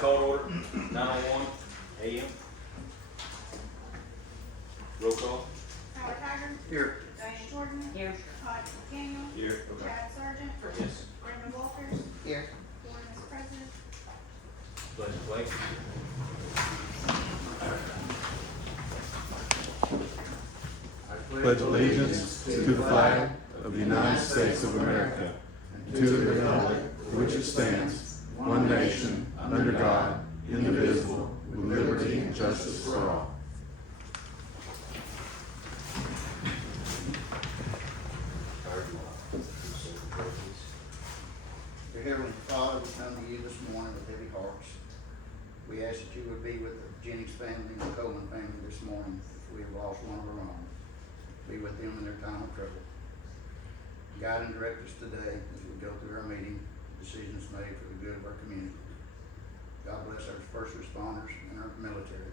call to order, 9:01 a.m. Roll call. Howard Haggard. Here. Diane Jordan. Here. Todd McDaniel. Here. Chad Sargent. Yes. Brenda Walters. Here. Lauren is present. Pledge of flag. Pledge allegiance to the flag of the United States of America and to the republic for which it stands, one nation, under God, indivisible, with liberty and justice for all. Dear Heavenly Father, we come to you this morning with heavy hearts. We ask that you would be with the Jennings family and the Coleman family this morning, if we have lost one of our own. Be with them in their time of trouble. Guide and direct us today as we go through our meeting, decisions made for the good of our community. God bless our first responders and our military.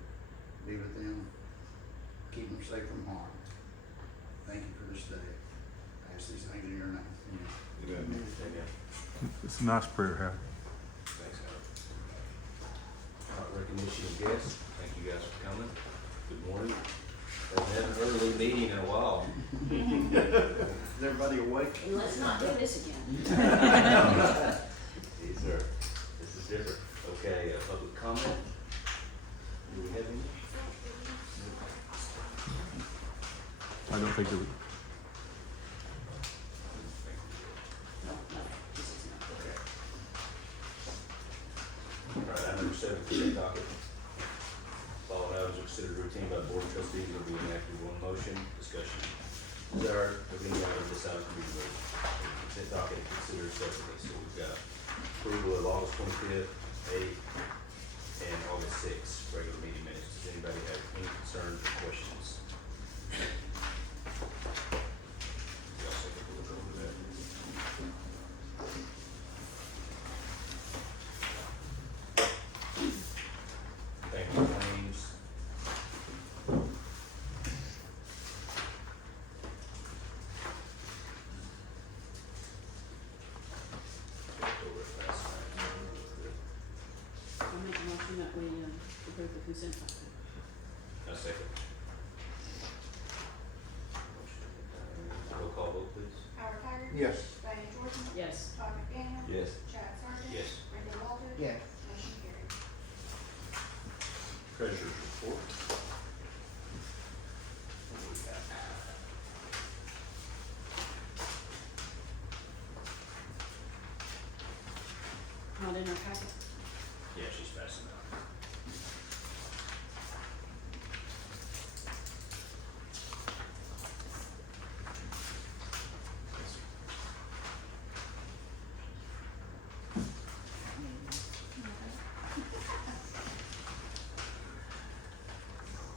Be with them. Keep them safe from harm. Thank you for this day. I ask these things in your name. Amen. Amen. It's a nice prayer, Howard. Thanks, Howard. Recognition of guests. Thank you guys for coming. Good morning. Haven't had an early meeting in a while. Is everybody awake? And let's not do this again. These are, this is different. Okay, public comment. Do we have any? I don't think it would. No, this is not. Okay. All right, item number 7, consent docket. Following items are considered routine by the board of trustees will be enacted in one motion. Discussion. Desire of any item this item to be removed. Consent docket considered separately. So we've got approval of August 25th, 8th, and August 6th regular meeting minutes. Does anybody have any concerns or questions? Y'all take a look over that. Thank you, claims. Over it last night. I'll make a motion that we approve the consent docket. A second. Roll call vote, please. Howard Haggard. Yes. Diane Jordan. Yes. Todd McDaniel. Yes. Chad Sargent. Yes. Brenda Walters. Yes. Motion carried. Treasurer's report. What do we got? Not in our packet. Yeah, she's passing out.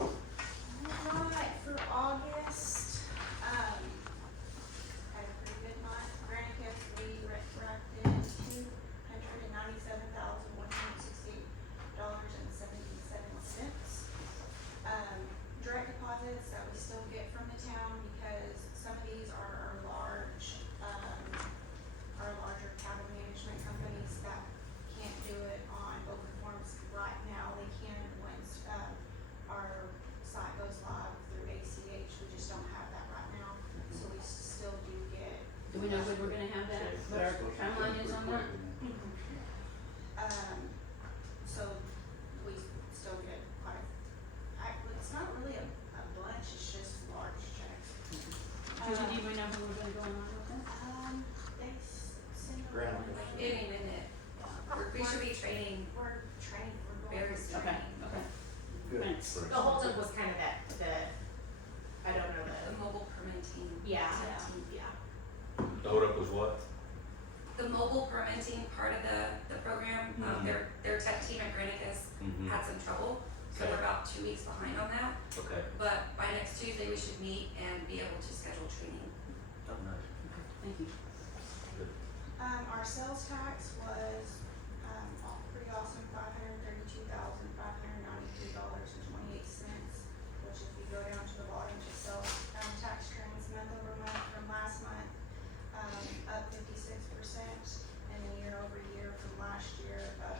Alright, for August, had a pretty good month. Granicus, we racked in $297,168.77. Direct deposits that we still get from the town because some of these are our larger capital management companies that can't do it on open forms right now. They can once, our site goes live through ACH. We just don't have that right now. So we still do get. Do we know when we're gonna have that, what our timeline is on that? So we still get quite, it's not really a bunch, it's just large checks. Do we know when we're gonna go online with that? They send a Ground. Any minute. We should be training We're training, we're going. very soon. Okay, okay. Good. Thanks. The holdup was kind of that, I don't know, the mobile permitting. Yeah. The holdup was what? The mobile permitting part of the program, their tech team at Granicus had some trouble, so Okay. we're about 2 weeks behind on that. Okay. But by next Tuesday, we should meet and be able to schedule training. Oh, nice. Okay, thank you. Good. Our sales tax was, pretty awesome, $532,593.28, which if you go down to the bottom, just sales, tax trends month over month from last month, up 56%, and then year over year from last year, 25%.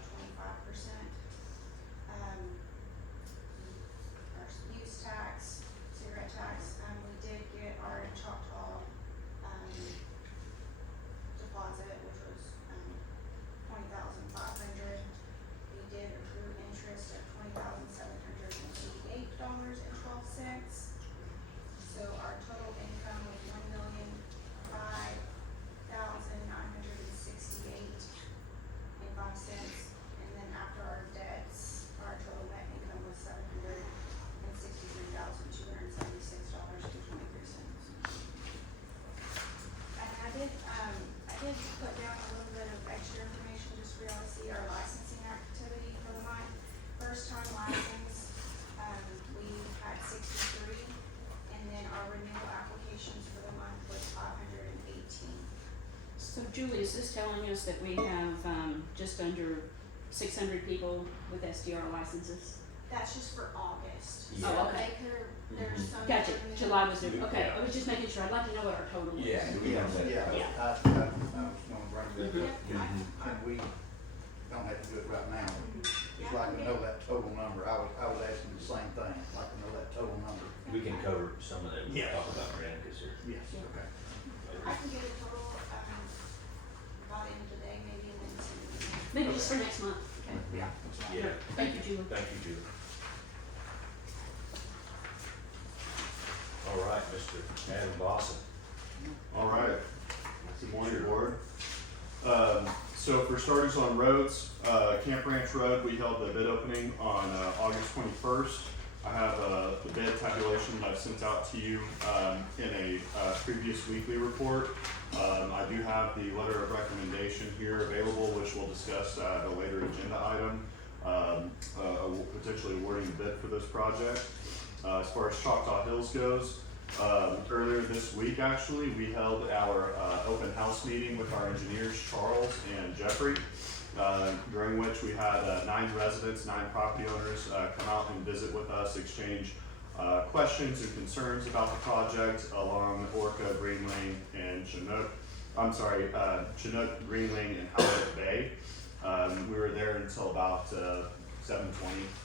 a little bit of extra information, just for y'all to see our licensing activity for the month. First time license, we had 63, and then our renewal applications for the month was 518. So Julie, is this telling us that we have, just under 600 people with SDR licenses? That's just for August. Yeah. Oh, okay. They could, there's some. Gotcha, that are July was there, Yeah. okay, I was just making sure, I'd like to know what our total is. Yeah, we have that. Yeah, Yeah. I was gonna bring that Yep, up. And we don't have to do it right now. Just like to know that total number. I was asking the same thing, like to know that total number. We can cover some of that, we'll Yeah. talk about Granicus here. Yes. I can get a total, by the end of the day, maybe, and then send it. Maybe just for next month. Okay. Yeah. Yeah. Thank you, Julie. Thank you, Julie. All right, Mr. Adam Boston. All right. Good morning, board. So for starters on roads, Camp Ranch Road, we held the bid opening on August 21st. I have the bid tabulation that I've sent out to you in a previous weekly report. I do have the letter of recommendation here available, which we'll discuss at a later agenda item, potentially awarding the bid for this project. As far as Choctaw Hills goes, earlier this week actually, we held our open house meeting with our engineers, Charles and Jeffrey, during which we had 9 residents, 9 property owners come out and visit with us, exchange questions and concerns about the project along Orca, Green Lane, and Chinook. Chinook, Green Lane, and Howard Bay. We were there until about 7:20.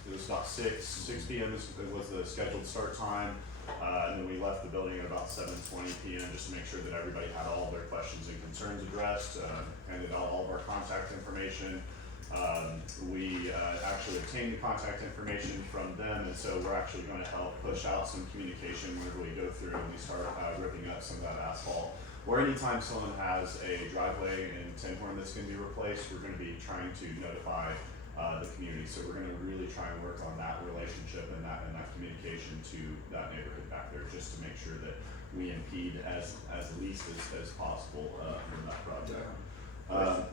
It was about 6 p.m. was the scheduled start time. And then we left the building at about 7:20 p.m. just to make sure that everybody had all of their questions and concerns addressed, handed out all of our contact information. We actually obtained the contact information from them, and so we're actually going to help push out some communication whenever we go through and we start ripping up some of that asphalt. Or anytime someone has a driveway in Tinhorn that's going to be replaced, we're going to be trying to notify the community. So we're going to really try and work on that relationship and that communication to that neighborhood back there, just to make sure that we impede as least as possible from that project.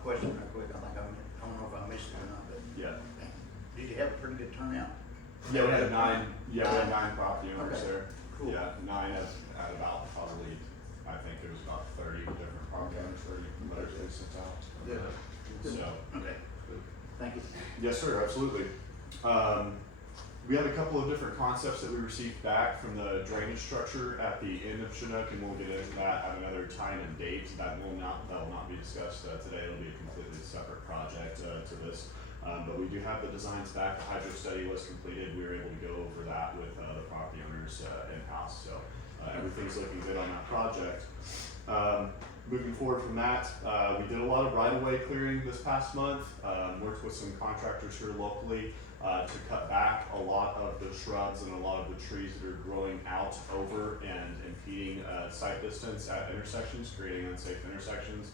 Question real quick, I don't know if I missed it or not, but Yeah. did you have a pretty good turnout? Yeah, we had 9. Yeah, we had 9 property owners Okay. there. Cool. Yeah, 9 at about probably, I think it was about 30 different property owners, 30 letters they sent out. Good. So. Okay, thank you. Yes, sir, absolutely. We had a couple of different concepts that we received back from the drainage structure at the end of Chinook, and we'll get into that at another time and date. That will not be discussed today. It'll be a completely separate project to this. But we do have the designs back. The hydro study was completed. We were able to go over that with the property owners in-house. So everything's looking good on that project. Moving forward from that, we did a lot of right-of-way clearing this past month. Worked with some contractors here locally to cut back a lot of the shrubs and a lot of the trees that are growing out over and impeding sight distance at intersections, creating unsafe intersections.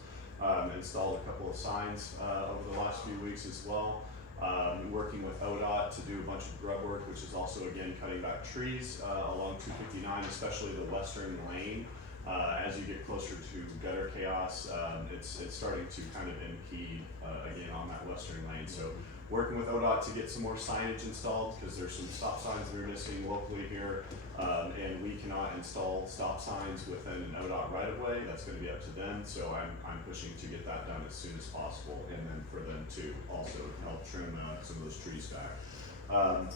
Installed a couple of signs over the last few weeks as well. Working with ODOT to do a bunch of grub work, which is also again cutting back trees along 259, especially the western lane. As you get closer to gutter chaos, it's starting to kind of impede again on that western lane. So working with ODOT to get some more signage installed, because there's some stop signs that are missing locally here, and we cannot install stop signs within an ODOT right of way. That's going to be up to them. So I'm pushing to get that done as soon as possible, and then for them to also help trim some of those trees back.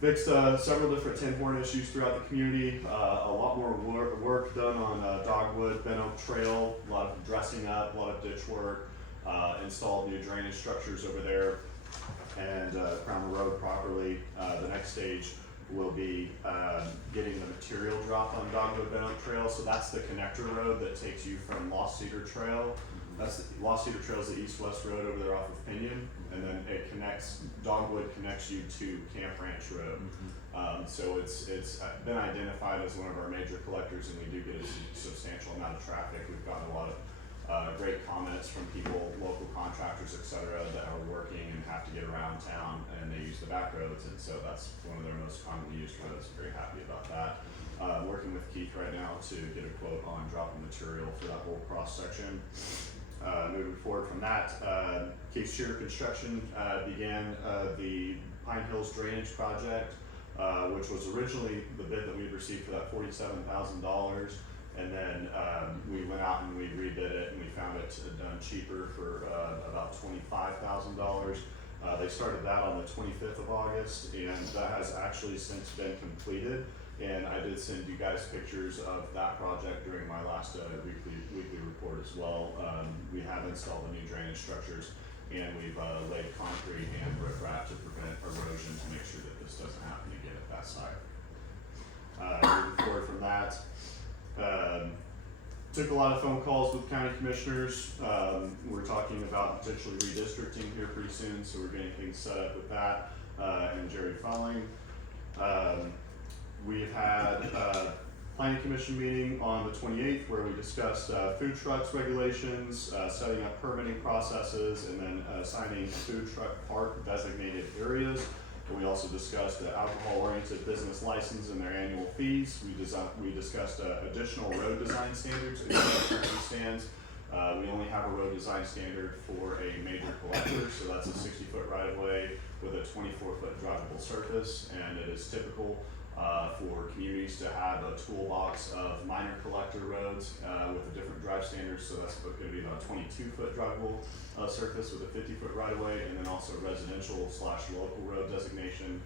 Fixed several different Tinhorn issues throughout the community. A lot more work done on Dogwood, Ben Oak Trail, a lot of dressing up, a lot of ditch work, installed new drainage structures over there, and crown the road properly. The next stage will be getting the material drop on Dogwood, Ben Oak Trail. So that's the connector road that takes you from Lost Cedar Trail. Lost Cedar Trail is the east-west road over there off of Pinion, and then it connects, Dogwood connects you to Camp Ranch Road. So it's been identified as one of our major collectors, and we do get a substantial amount of traffic. We've gotten a lot of great comments from people, local contractors, et cetera, that are working and have to get around town, and they use the back roads, and so that's one of their most commonly used roads. Very happy about that. Working with Keith right now to get a quote on dropping material for that whole cross section. moving forward from that, Case Shear Construction began the Pine Hills Drainage Project, which was originally the bid that we received for that $47,000. And then we went out and we redid it, and we found it done cheaper for about $25,000. They started that on the 25th of August, and that has actually since been completed. And I did send you guys pictures of that project during my last weekly report as well. We have installed the new drainage structures, and we've laid concrete and riprap to prevent erosion to make sure that this doesn't happen again at that site. Moving forward from that, took a lot of phone calls with county commissioners. We're talking about potentially redistricting here pretty soon, so we're getting things set up with that, and Jerry Felling. We've had a planning commission meeting on the 28th where we discussed food trucks regulations, setting up permitting processes, and then assigning food truck park designated areas. And we also discussed alcohol-oriented business license and their annual fees. We discussed additional road design standards as it currently stands. We only have a road design standard for a major collector, so that's a 60-foot right-of-way with a 24-foot drivable surface, and it is typical for communities to have a toolbox of minor collector roads with a different drive standards. So that's going to be about a 22-foot drivable surface with a 50-foot right-of-way, and then also residential/local road designation,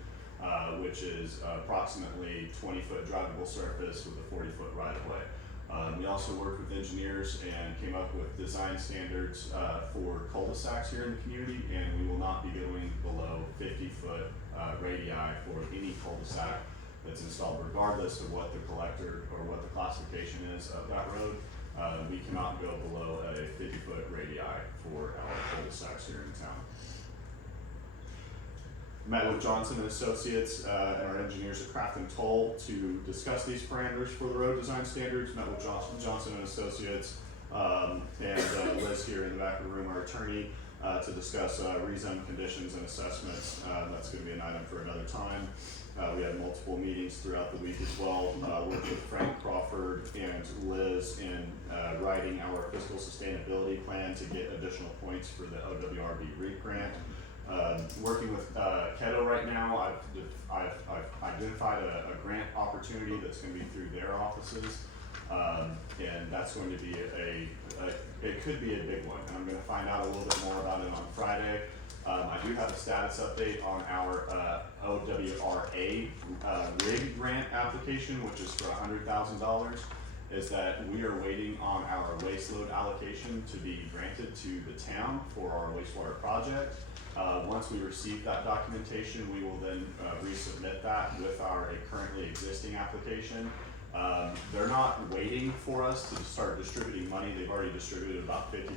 which is approximately 20-foot drivable surface with a 40-foot right-of-way. We also worked with engineers and came up with design standards for cul-de-sacs here in the community, and we will not be going below 50-foot radii for any cul-de-sac that's installed, regardless of what the collector or what the classification is of that road. We cannot go below a 50-foot radii for our cul-de-sacs here in town. Met with Johnson and Associates and our engineers at Craft and Toll to discuss these parameters for the road design standards. Met with Johnson and Associates and Liz here in the back of the room, our attorney, to discuss rezone conditions and assessments. That's going to be an item for another time. We had multiple meetings throughout the week as well, working with Frank Crawford and Liz in writing our fiscal sustainability plan to get additional points for the OWRB REAP grant. Working with Keto right now, I've identified a grant opportunity that's going to be through their offices, and that's going to be it could be a big one, and I'm going to find out a little bit more about it on Friday. I do have a status update on our OWRA RIG grant application, which is for $100,000. Is that we are waiting on our waste load allocation to be granted to the town for our wastewater project. Once we receive that documentation, we will then resubmit that with our currently existing application. They're not waiting for us to start distributing money. They've already distributed about 50%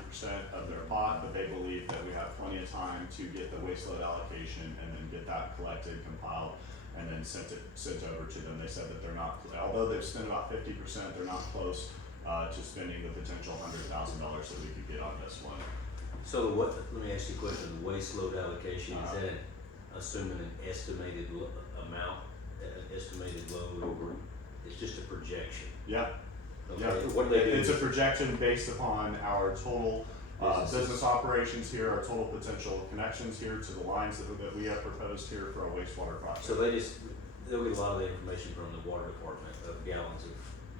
of their pot, but they believe that we have plenty of time to get the waste load allocation and then get that collected, compiled, and then sent over to them. They said that they're not, although they've spent about 50%, they're not close to spending the potential $100,000 that we could get on this one. So let me ask you a question, the waste load allocation, is that assuming an estimated amount, estimated load, or it's just a projection? Yeah. Okay. Yeah. What do they do? It's a projection based upon our total business operations here, our total potential connections here to the lines that we have proposed here for our wastewater project. So they'll get a lot of the information from the water department of gallons of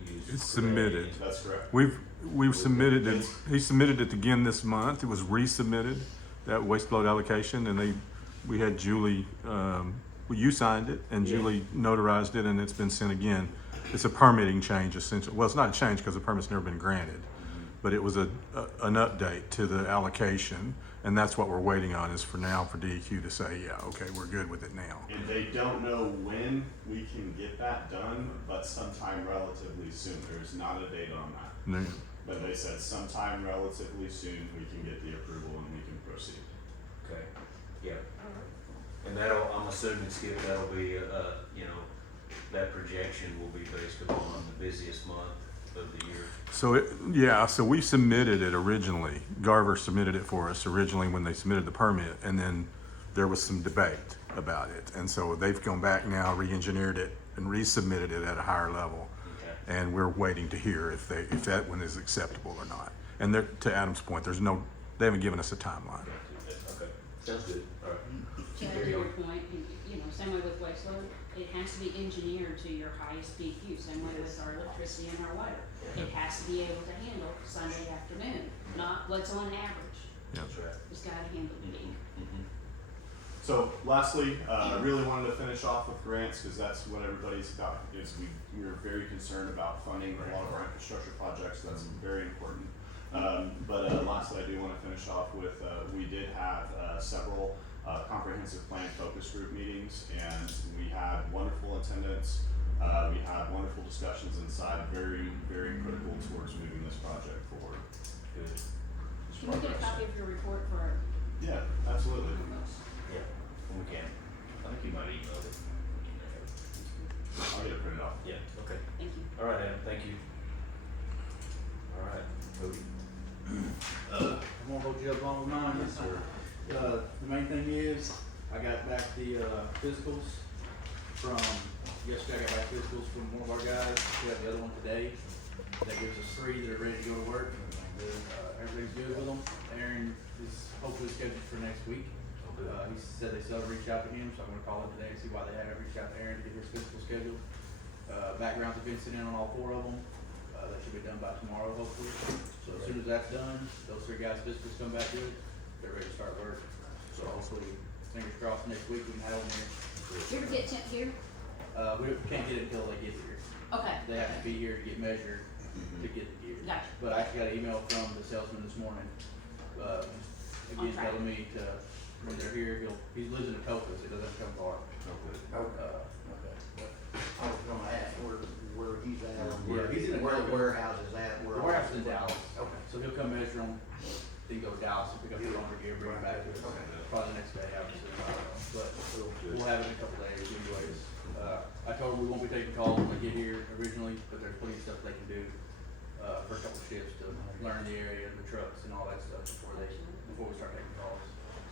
use. It's submitted. That's correct. We've submitted it, he submitted it again this month, it was resubmitted, that waste load allocation, and we had Julie, you signed it, and Yeah. Julie notarized it, and it's been sent again. It's a permitting change essentially, well, it's not a change because the permit's never been granted, but it was an update to the allocation, and that's what we're waiting on, is for now for DEQ to say, yeah, okay, we're good with it now. And they don't know when we can get that done, but sometime relatively soon. There's not a date on that. No. But they said sometime relatively soon we can get the approval and we can proceed. Okay, yeah. And I'm assuming, Skip, that'll be, that projection will be based upon the busiest month of the year. So we submitted it originally. Garver submitted it for us originally when they submitted the permit, and then there was some debate about it. And so they've gone back now, re-engineered it, and resubmitted it at a higher level. Okay. And we're waiting to hear if that one is acceptable or not. And they're, to Adam's point, they haven't given us a timeline. Okay, sounds good, all right. To your point, same way with wastewater, it has to be engineered to your highest peak use, same way with our electricity and our water. It has to be able to handle Sunday afternoon, not what's on average. That's right. It's gotta handle the peak. So lastly, I really wanted to finish off with grants because that's what everybody's about. Is we're very concerned about funding a lot of our infrastructure projects. That's very important. But lastly, I do want to finish off with we did have several comprehensive plan focus group meetings, and we had wonderful attendance. We had wonderful discussions inside, very, very critical towards moving this project forward. Good. Can we get a copy of your report for our? Yeah, absolutely. Yeah, when we can. I think you might email it. I'll get it printed off. Yeah, okay. Thank you. All right, Adam, thank you. All right, Cody. I won't hold you up long with mine. Yes, sir. The main thing is, I got back the physicals from, yesterday I got back physicals from one of our guys. We have the other one today. That gives us 3 that are ready to go to work. Everybody's good with them. Aaron is hopefully scheduled for next week. He said they still reach out to him, so I'm gonna call him today and see why they haven't reached out to Aaron to get his physical scheduled. Backgrounds have been sent in on all 4 of them. That should be done by tomorrow, hopefully. So as soon as that's done, those 3 guys' physicals come back good, they're ready to start work. So hopefully, fingers crossed, next week we can have them here. You ever get temp here? We can't get it until they get here. Okay. They have to be here to get measured to get the gear. Gotcha. But I actually got an email from the salesman this morning, again, track. telling me to, when they're here, he lives in Atoka, so he doesn't come far. Okay. Okay. I was gonna ask where he's at, Yeah, he's in where the Atoka. warehouse is at. The warehouse is in Dallas. Okay. So he'll come measure them, then go to Dallas and pick up the longer gear, bring it back to us. Okay. Probably the next day, obviously, I don't know, but Good. we'll have it in a couple days anyways. I told them we won't be taking calls when they get here originally, but there's plenty of stuff they can do, for a couple of shifts to learn the area and the trucks and all that stuff before we start taking calls.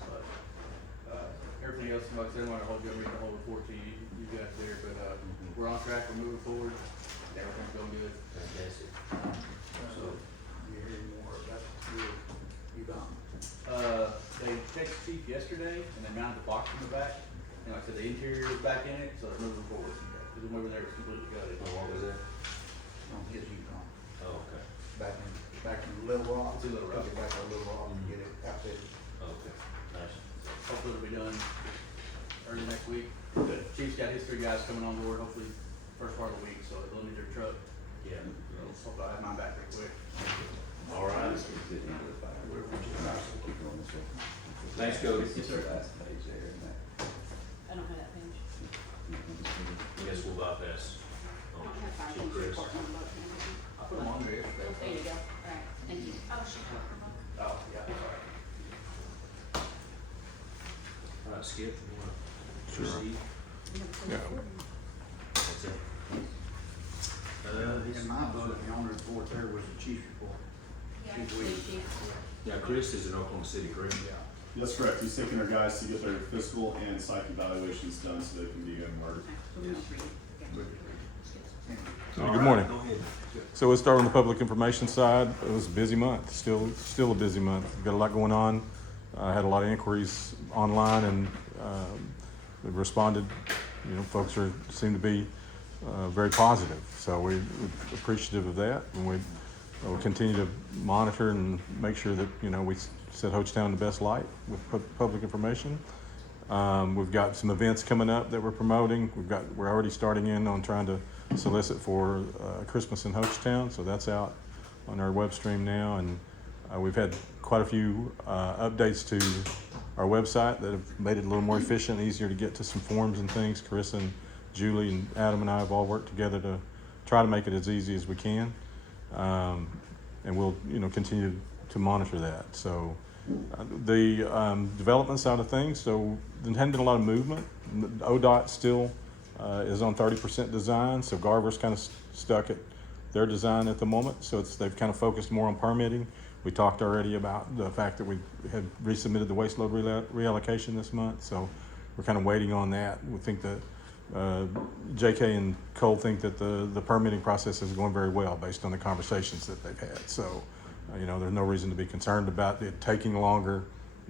But, everything else, like I said, I'm gonna hold you, I'm reading the whole report to you, you guys there, but, we're on track, we're moving forward, everything's going good. Fantastic. So, you hear more about you gone. They texted Chief yesterday and they mounted the box in the back, and like I said, the interior is back in it, so they're moving forward. Cause when we were there, it was completely gutted. How long was that? On his Yukon, Oh, okay. back in Little Rock. It's in Little Rock. Took it back to Little Rock and get it outfitted. Okay, nice. Hopefully it'll be done early next week. Good. Chief's got his 3 guys coming on board, hopefully first part of the week, so they'll need their truck. Yeah. So hopefully I have mine back pretty quick. All right. Thanks, Cody. Yes, sir. I don't have that page. I guess we'll bypass. I don't have 5 Chief page Chris. report on both of them. I put them on there yesterday. There you go. Alright, thank you. Oh, she put her book. Oh, yeah, sorry. All right, Skip, you wanna Sure. proceed? Yeah. That's it. In my book, the only report there was the chief's report. Yeah. Chief Williams. Thank you. Now, Chris is in Oklahoma City, correct? That's correct. He's taking our guys to get their physical and psych evaluations done so they can begin work. Okay, so we won't read it. Okay. Good morning. Go ahead. So we'll start on the public information side. It was a busy month, still a busy month. We've got a lot going on. Had a lot of inquiries online and we've responded. Folks seem to be very positive. So we're appreciative of that, and we'll continue to monitor and make sure that we set Hochatown in the best light with public information. We've got some events coming up that we're promoting. We're already starting in on trying to solicit for Christmas in Hochatown, so that's out on our web stream now, and we've had quite a few updates to our website that have made it a little more efficient, easier to get to some forms and things. Carissa and Julie and Adam and I have all worked together to try to make it as easy as we can, and we'll continue to monitor that. So the development side of things, so there hadn't been a lot of movement. ODOT still is on 30% design, so Garver's kind of stuck at their design at the moment, so they've kind of focused more on permitting. We talked already about the fact that we had resubmitted the waste load reallocation this month, so we're kind of waiting on that. We think that JK and Cole think that the permitting process is going very well based on the conversations that they've had. So You know, there's no reason to be concerned about it taking longer.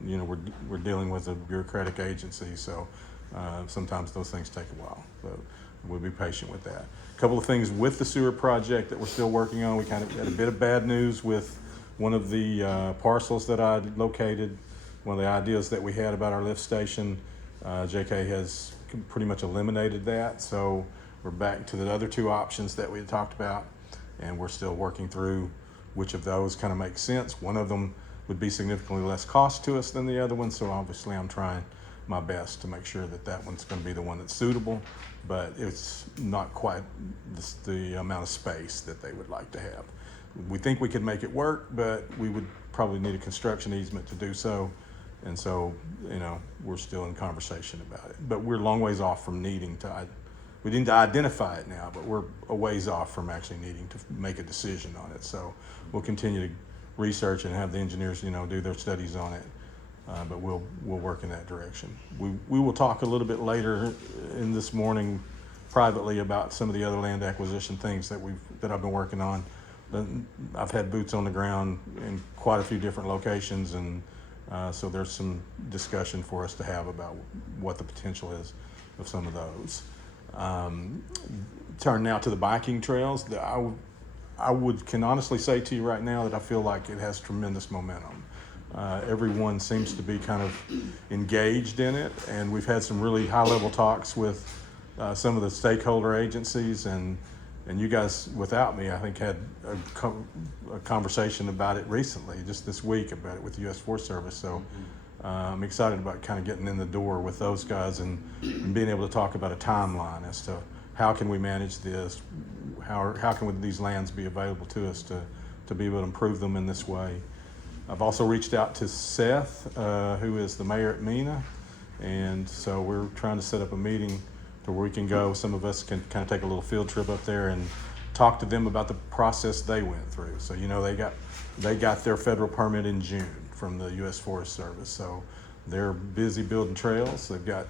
You know, we're dealing with a bureaucratic agency, so sometimes those things take a while. So we'll be patient with that. A couple of things with the sewer project that we're still working on. We kind of had a bit of bad news with one of the parcels that I located. One of the ideas that we had about our lift station, JK has pretty much eliminated that. So we're back to the other two options that we had talked about, and we're still working through which of those kind of makes sense. One of them would be significantly less cost to us than the other one, so obviously I'm trying my best to make sure that that one's going to be the one that's suitable, but it's not quite the amount of space that they would like to have. We think we could make it work, but we would probably need a construction easement to do so, and so, you know, we're still in conversation about it. But we're a long ways off from needing to, we need to identify it now, but we're a ways off from actually needing to make a decision on it. So we'll continue to research and have the engineers, you know, do their studies on it. But we'll work in that direction. We will talk a little bit later in this morning privately about some of the other land acquisition things that I've been working on. I've had boots on the ground in quite a few different locations, and so there's some discussion for us to have about what the potential is of some of those. Turn now to the biking trails. I can honestly say to you right now that I feel like it has tremendous momentum. Everyone seems to be kind of engaged in it, and we've had some really high-level talks with some of the stakeholder agencies, and you guys, without me, I think had a conversation about it recently, just this week, about it with the U.S. Forest Service. So I'm excited about kind of getting in the door with those guys and being able to talk about a timeline as to how can we manage this, how can these lands be available to us to be able to improve them in this way. I've also reached out to Seth, who is the mayor at Mena, and so we're trying to set up a meeting to where we can go. Some of us can kind of take a little field trip up there and talk to them about the process they went through. So, you know, they got their federal permit in June from the U.S. Forest Service, so they're busy building trails. They've got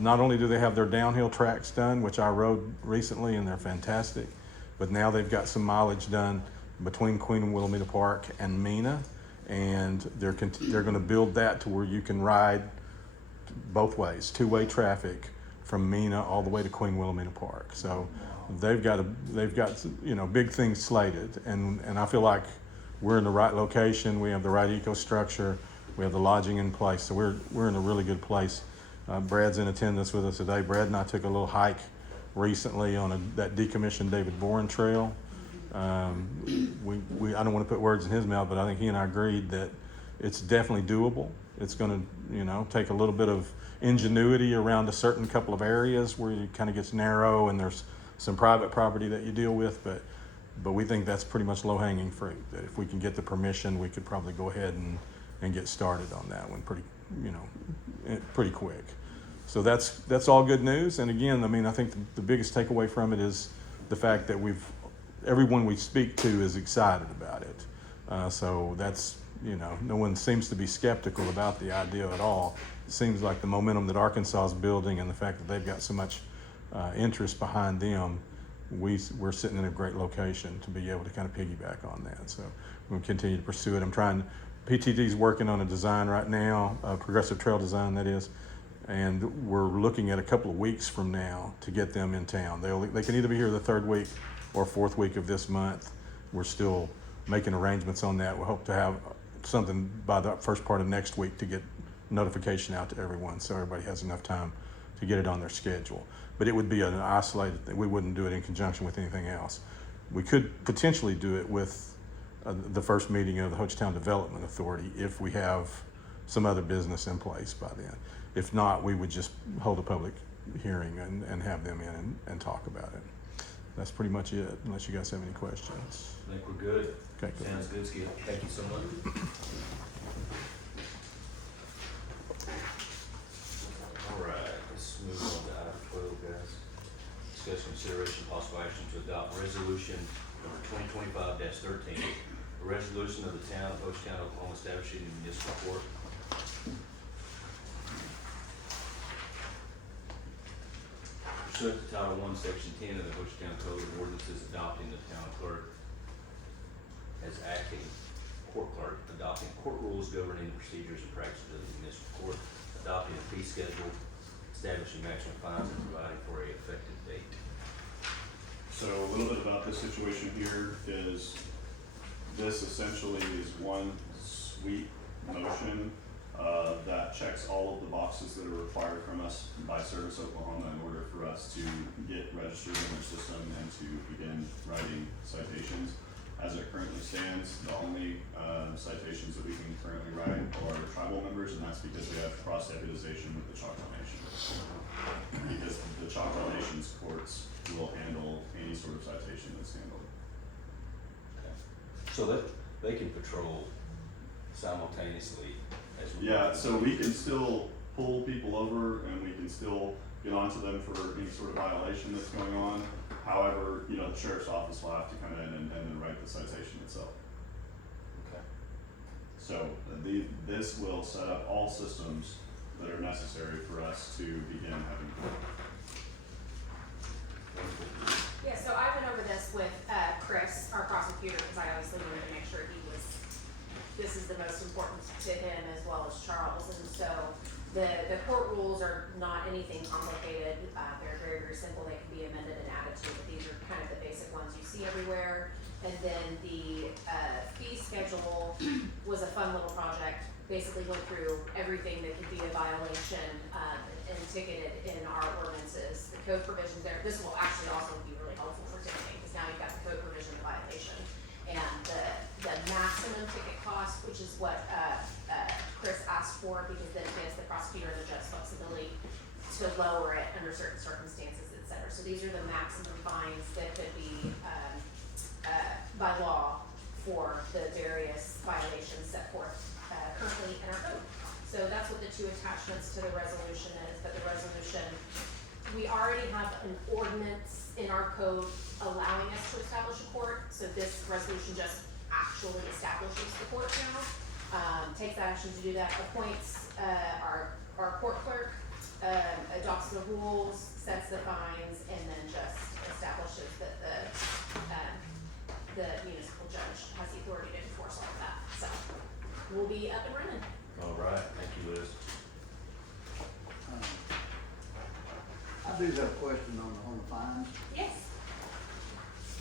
not only do they have their downhill tracks done, which I rode recently and they're fantastic, but now they've got some mileage done between Queen and Wilhelmina Park and Mena, and they're going to build that to where you can ride both ways, two-way traffic from Mena all the way to Queen Wilhelmina Park. So they've got you know, big things slated, and I feel like we're in the right location. We have the right eco-structure. We have the lodging in place, so we're in a really good place. Brad's in attendance with us today. Brad and I took a little hike recently on that decommissioned David Boren Trail. I don't want to put words in his mouth, but I think he and I agreed that it's definitely doable. It's going to, you know, take a little bit of ingenuity around a certain couple of areas where it kind of gets narrow and there's some private property that you deal with, but we think that's pretty much low-hanging fruit. That if we can get the permission, we could probably go ahead and get started on that one pretty quick. So that's all good news. And again, I mean, I think the biggest takeaway from it is the fact that everyone we speak to is excited about it. So that's, you know, no one seems to be skeptical about the idea at all. It seems like the momentum that Arkansas is building and the fact that they've got so much interest behind them, we're sitting in a great location to be able to kind of piggyback on that. So we'll continue to pursue it. PTD's working on a design right now, a progressive trail design that is, and we're looking at a couple of weeks from now to get them in town. They can either be here the third week or fourth week of this month. We're still making arrangements on that. We hope to have something by the first part of next week to get notification out to everyone so everybody has enough time to get it on their schedule. But it would be an isolated thing. We wouldn't do it in conjunction with anything else. We could potentially do it with the first meeting of the Hochatown Development Authority if we have some other business in place by then. If not, we would just hold a public hearing and have them in and talk about it. That's pretty much it, unless you guys have any questions. I think we're good. Okay, good. Sounds good, Skip. Thank you so much. All right, let's move on to item 12, guys. Discussion, consideration, possible action to adopt resolution number 2025-13, a resolution of the town of Hochatown, Oklahoma, establishing a municipal court. Pursuant to Title I, Section 10 of the Hochatown Code of Ordinances, adopting the town clerk as acting court clerk, adopting court rules governing procedures and practices of the municipal court, adopting a fee schedule, establishing maximum fines, and providing for a effective date. So a little bit about this situation here is this essentially is one sweet motion that checks all of the boxes that are required from us by Service Oklahoma in order for us to get registered in their system and to begin writing citations. As it currently stands, the only citations that we can currently write are tribal members, and that's because we have cross-deputization with the Choctaw Nation. Because the Choctaw Nation's courts will handle any sort of citation that's handled. Okay. So that they can patrol simultaneously as we. Yeah, so we can still pull people over and we can still get onto them for any sort of violation that's going on. However, you know, the sheriff's office will have to come in and then write the citation itself. Okay. So this will set up all systems that are necessary for us to begin having. Yeah, so I went over this with Chris, our prosecutor, because I obviously wanted to make sure this is the most important to him as well as Charles. And so the court rules are not anything complicated. They're very, very simple. They can be amended and added to, but these are kind of the basic ones you see everywhere. And then the fee schedule was a fun little project. Basically went through everything that could be a violation and ticketed in our ordinances. The code provisions there, this will actually also be really helpful for ticketing, because now you've got the code provision of violation. And the maximum ticket cost, which is what Chris asked for, because then it gives the prosecutor and the judge flexibility to lower it under certain circumstances, et cetera. So these are the maximum fines that could be by law for the various violations set forth currently in our code. So that's what the two attachments to the resolution is, but the resolution, we already have an ordinance in our code allowing us to establish a court, so this resolution just actually establishes the court now. Takes action to do that, appoints our court clerk, adopts the rules, sets the fines, and then just establishes that the municipal judge has the authority to enforce all of that. So we'll be up and running. All right, thank you, Liz. I do have a question on the fines. Yes.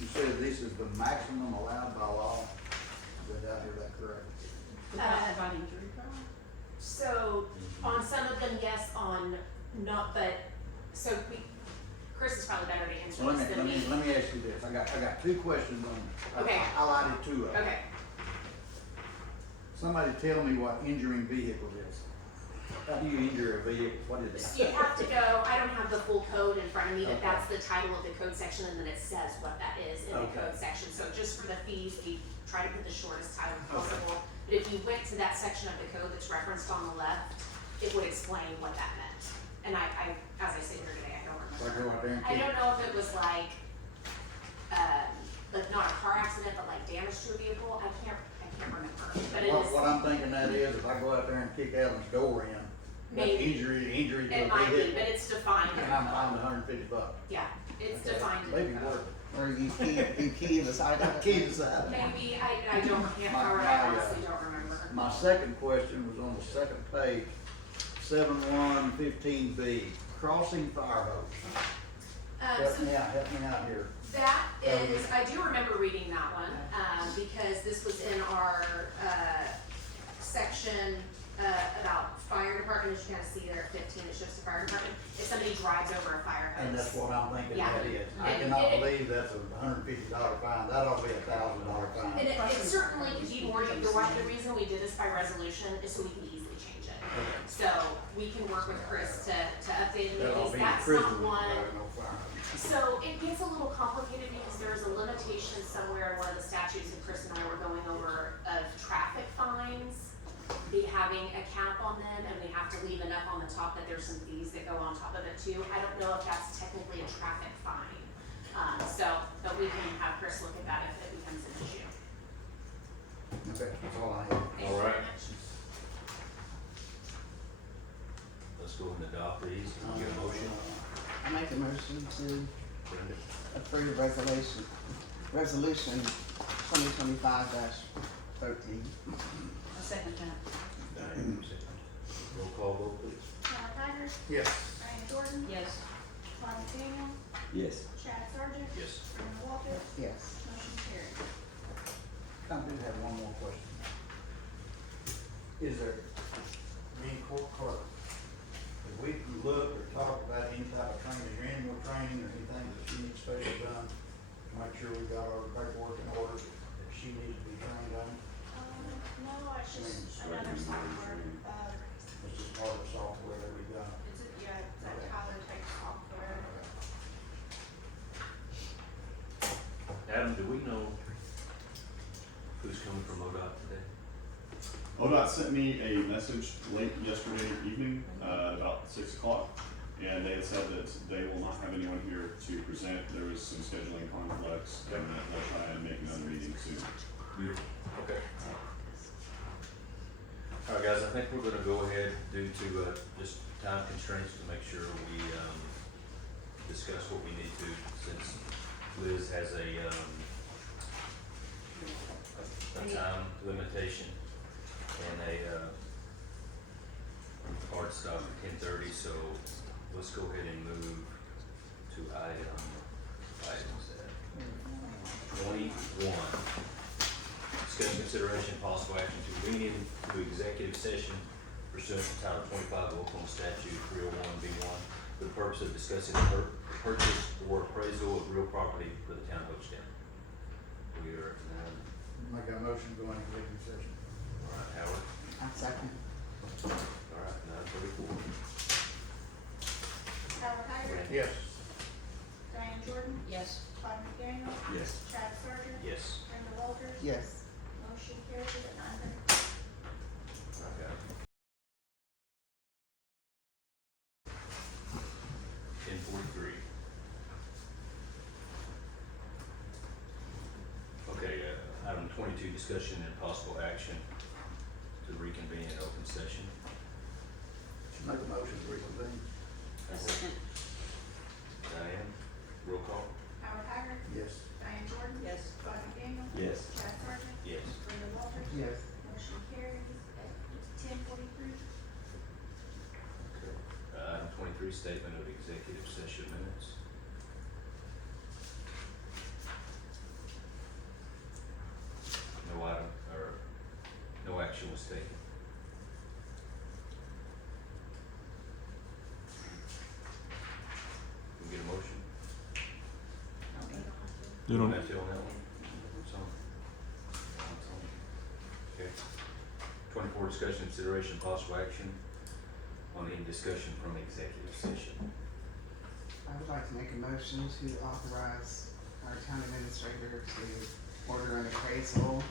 You said this is the maximum allowed by law. Did I hear that correct? About injury trial? So on some of them, yes, on not, but so Chris is probably better to answer Let this than me. me ask you this. I got two questions on. Okay. I highlighted two of them. Okay. Somebody tell me what injuring vehicles is. How do you injure a vehicle? What is So you that? have to go, I don't have the full code in front of me, but that's the title of the code section, and then it says what that is in the Okay. code section. So just for the fees, we try to put the shortest title possible. But if you went to that section of the code that's referenced on the left, it would explain what that meant. And I as I sit here today, I don't So I remember. go out there and I keep. don't know if it was like not a car accident, but like damage to a vehicle. I can't remember. But it is, What I'm thinking that is, if I go out there and kick Alan's door in, that's Maybe. injury to it a might be, but vehicle. it's defined in And the I'm code. fined $150. Yeah, it's Okay. defined in Maybe the code. worth Or you key the side of it. Key to that. Maybe, I don't, I My, honestly don't remember. My second question was on the second page, 7115B, crossing fire hose. Help So me out here. that is, I do remember reading that one, because this was in our, section, about fire department, as you kind of see there at 15, it shows the fire department. If somebody drives over a fire hose. And that's what I'm thinking Yeah. that is. I And cannot it- believe that's a $150 fine. That ought to be a $1,000 fine. And it certainly could be more, the reason we did this by resolution is so we can easily change it. So we can work with Chris to update it, That ought because to be in that's prison. not one. No fire hose. So it gets a little complicated because there is a limitation somewhere in one of the statutes that Chris and I were going over of traffic fines having a cap on them, and we have to leave enough on the top that there's some fees that go on top of it too. I don't know if that's technically a traffic fine. But we can have Chris look at that if it becomes an issue. Okay, that's all I have. Thank you All very right. much. Let's go and adopt these. Can we get a motion? I make a motion to Brenda? approve resolution 2025-14. 13. A second time. Diane, second. Roll call vote, please. Howard Hager, Yes. Diane Jordan, Yes. Todd McDaniel, Yes. Chad Sargent, Yes. Brenda Walters, Yes. motion carried. I do have one more question. Is there, being court clerk, if we look or talk about any type of training, your annual training or anything that she needs special done, to make sure we got our paperwork in order that she needs to be trained on, No, it's just another software, which is part of the software that we got. yeah, it's that Tyler takes software. Adam, do we know who's coming from ODOT today? ODOT sent me a message late yesterday evening, about 6 o'clock, and they had said that they will not have anyone here to present. There was some scheduling conflicts, and that they'll try and make another meeting soon. Beautiful. Okay. All right, guys, I think we're gonna go ahead due to, just time constraints to make sure we, discuss what we need to, since Liz has a time limitation and a, hard stop at 10:30, so let's go ahead and move to items at 21. Discussion, consideration, possible action to convene into executive session pursuant to Title 25 of Oklahoma Statute 301B1 for the purpose of discussing the purchase or appraisal of real property for the town of Hochatown. We are, Make a motion to go into executive session. all right, Howard, I second. all right, 9:34. Howard Hager, Yes. Diane Jordan, Yes. Todd McDaniel, Yes. Chad Sargent, Yes. Brenda Walters, Yes. motion carried at 9:30. Okay. 10:43. Okay, item 22, discussion and possible action to reconvene in open session. Make a motion to reconvene. A second. Diane, roll call? Howard Hager, Yes. Diane Jordan, Yes. Todd McDaniel, Yes. Chad Sargent, Yes. Brenda Walters, Yes. motion carried at 10:43. Okay. Item 23, statement of executive session minutes. No item, or no action was taken. Can we get a motion? You don't, have to on that one? It's on. It's on. Okay. 24, discussion, consideration, possible action on any discussion from executive session. I would like to make a motion to authorize our town administrator to order an appraisal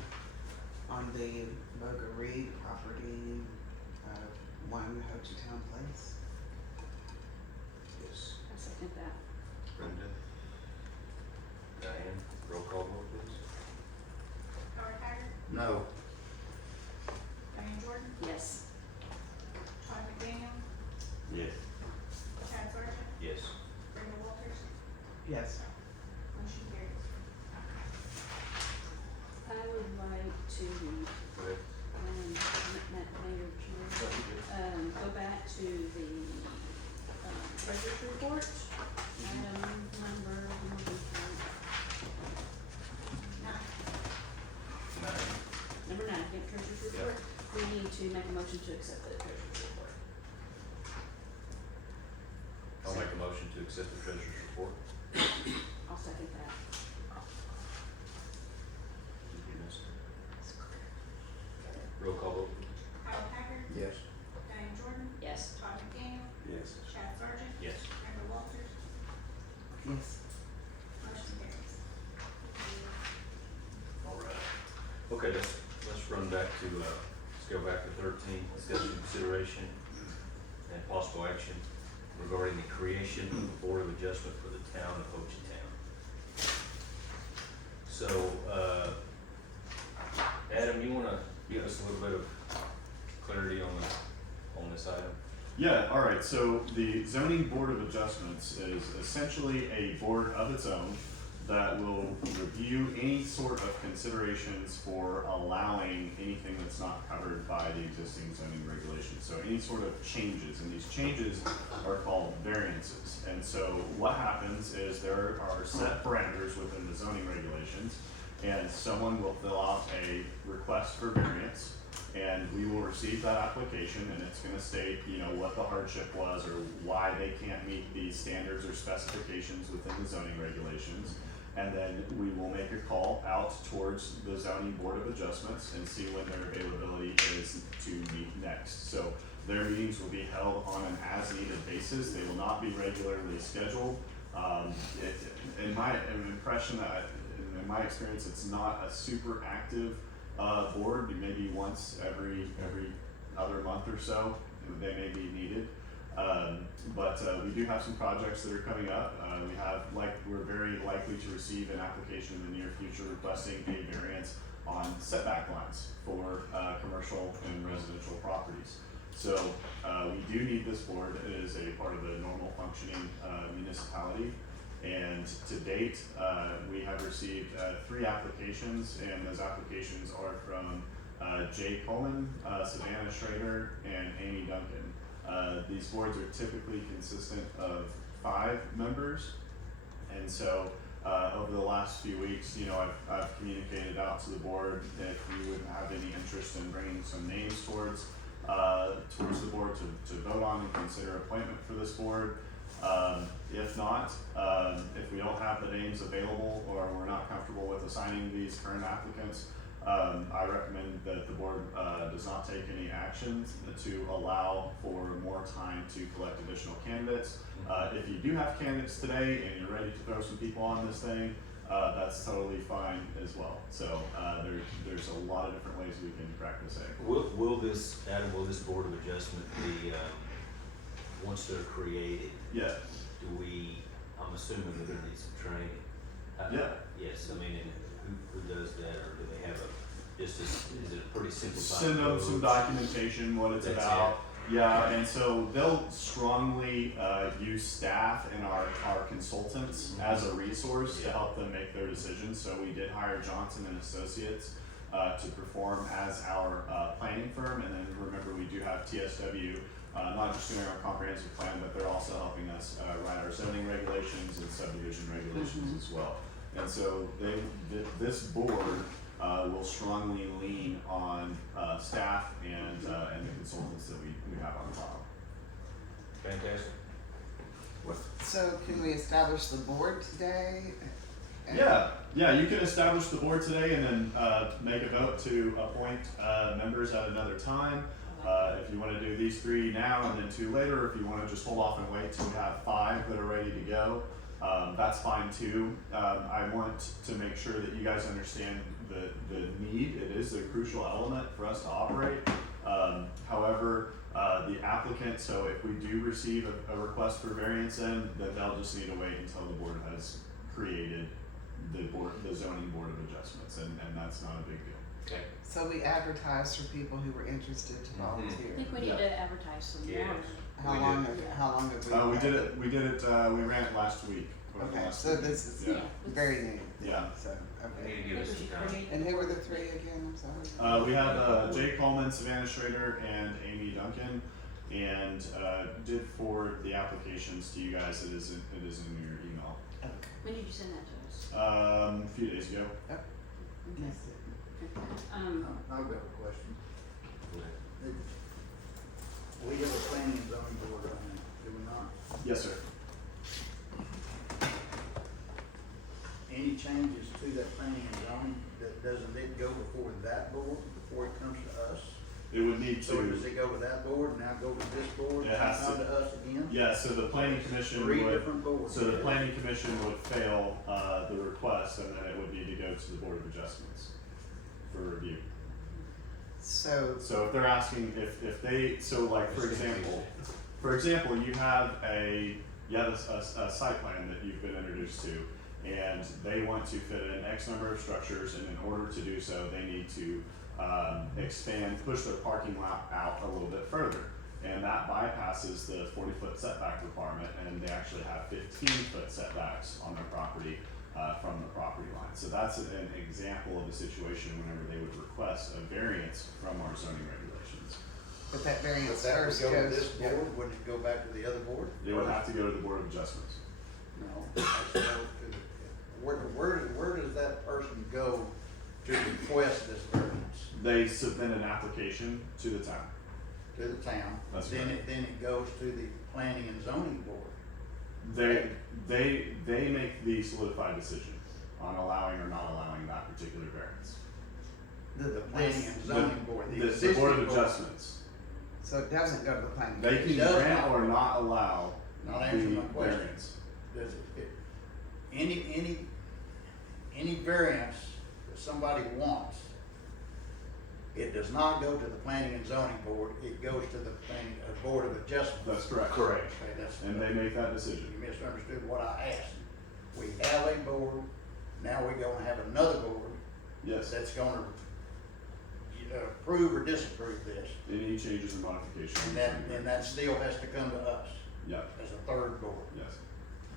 on the Boga Reed property, 1 Hochatown Place. Yes. I second that. Brenda? Diane, roll call vote, please. Howard Hager, No. Diane Jordan, Yes. Todd McDaniel, Yes. Chad Sargent, Yes. Brenda Walters, Yes. motion carried. I would like to, Go ahead. Mayor Chair, go back to the, treasurer's report, item number, number 9, yeah, treasurer's report. We need to make a motion to accept the treasurer's report. I'll make a motion to accept the treasurer's report. I'll second that. You missed it. Roll call vote. Howard Hager, Yes. Diane Jordan, Yes. Todd McDaniel, Yes. Chad Sargent, Yes. Brenda Walters, Yes. motion carries. All right. Okay, let's run back to, let's go back to 13, discussion, consideration, and possible action regarding the creation of the Board of Adjustment for the town of Hochatown. So, Adam, you wanna give us a little bit of clarity on this item? Yeah, all right. So the Zoning Board of Adjustments is essentially a board of its own that will review any sort of considerations for allowing anything that's not covered by the existing zoning regulations. So any sort of changes, and these changes are called variances. And so what happens is there are set parameters within the zoning regulations, and someone will fill out a request for variance, and we will receive that application, and it's gonna state, you know, what the hardship was or why they can't meet these standards or specifications within the zoning regulations. And then we will make a call out towards the zoning board of adjustments and see when their availability is to meet next. So their meetings will be held on an as-needed basis. They will not be regularly scheduled. In my impression, in my experience, it's not a super active board. Maybe once every other month or so, they may be needed. But we do have some projects that are coming up. We're very likely to receive an application in the near future requesting a variance on setback lines for commercial and residential properties. So we do need this board. It is a part of the normal functioning municipality. And to date, we have received 3 applications, and those applications are from Jay Coleman, Savannah Schrader, and Amy Duncan. These boards are typically consistent of 5 members, and so over the last few weeks, you know, I've communicated out to the board if you would have any interest in bringing some names towards the board to vote on and consider appointment for this board. If not, if we don't have the names available or we're not comfortable with assigning these current applicants, I recommend that the board does not take any actions to allow for more time to collect additional candidates. If you do have candidates today and you're ready to throw some people on this thing, that's totally fine as well. So there's a lot of different ways we can crack this egg. Will this board of adjustment be, once they're created? Yeah. I'm assuming they're gonna need some training. Yeah. Yes, I mean, and who does that, or do they have is it a pretty simplified? Send them some documentation, what it's That's about. Yeah, and so they'll strongly use staff and our consultants as a resource to help them make their decisions. So we did hire Johnson and Associates to perform as our planning firm, and then remember we do have TSW. Not just doing our comprehensive plan, but they're also helping us write our zoning regulations and subdivision regulations as well. And so this board will strongly lean on staff and the consultants that we have on file. Fantastic. So can we establish the board today? And- Yeah, you can establish the board today and then make a vote to appoint members at another time. If you want to do these 3 now and then 2 later, if you want to just hold off and wait till we have 5 that are ready to go, that's fine too. I want to make sure that you guys understand the need. It is a crucial element for us to operate. However, the applicant, so if we do receive a request for variance in, then they'll just need to wait until the board has created the zoning board of adjustments, and that's not a big deal. Okay. So we advertised for people who were interested to I volunteer. think we need to advertise some more. Yeah. How We long did. have we? We did it, we ran it last week. over the Okay, last so week. this is Yeah. very new. Yeah. So, We need okay. to give us some time. And who were the 3 again? I'm sorry. We have Jay Coleman, Savannah Schrader, and Amy Duncan, and did forward the applications to you guys. It is in your email. Okay. When did you send that to us? A few days ago. That's it. I've got a question. We have a planning and zoning board right now, do we not? Yes, sir. Any changes to that planning and zoning, doesn't it go before that board, before it comes to us? It would need So does to. it go to that board, now go to this board, It has now to. to us again? Yeah. So the planning commission 3 would. different boards. So the planning commission would fail the request, and then it would need to go to the board of adjustments for review. So, So if they're asking if they, so like for example, you have a site plan that you've been introduced to, and they want to fit in X number of structures, and in order to do so, they need to push their parking lot out a little bit further. And that bypasses the 40-foot setback requirement, and they actually have 15-foot setbacks on their property. from the property line. So that's an example of a situation whenever they would request a variance from our zoning regulations. But that But variance that would first go to goes. this board, wouldn't it go back to the other board? They would have to go to the Board of Adjustments. No, it has to go to the, where does that person go to request this variance? They submit an application to the town. To the town? That's Then right. then it goes to the planning and zoning board. They make the solidified decision on allowing or not allowing that particular variance. The planning and zoning board, the The existing Board of board. Adjustments. So it doesn't go to the planning. They can It does grant not. or not allow Not the answering my question. variance. Does any variance that somebody wants, it does not go to the planning and zoning board, it goes to the planning, Board of Adjustments. That's correct. Correct. Okay, that's. And they make that decision. You misunderstood what I asked. We have a board, now we're gonna have another board Yes. that's gonna approve or disapprove this. Any changes or modifications. And that still has to come to us Yeah, as a third board. yes.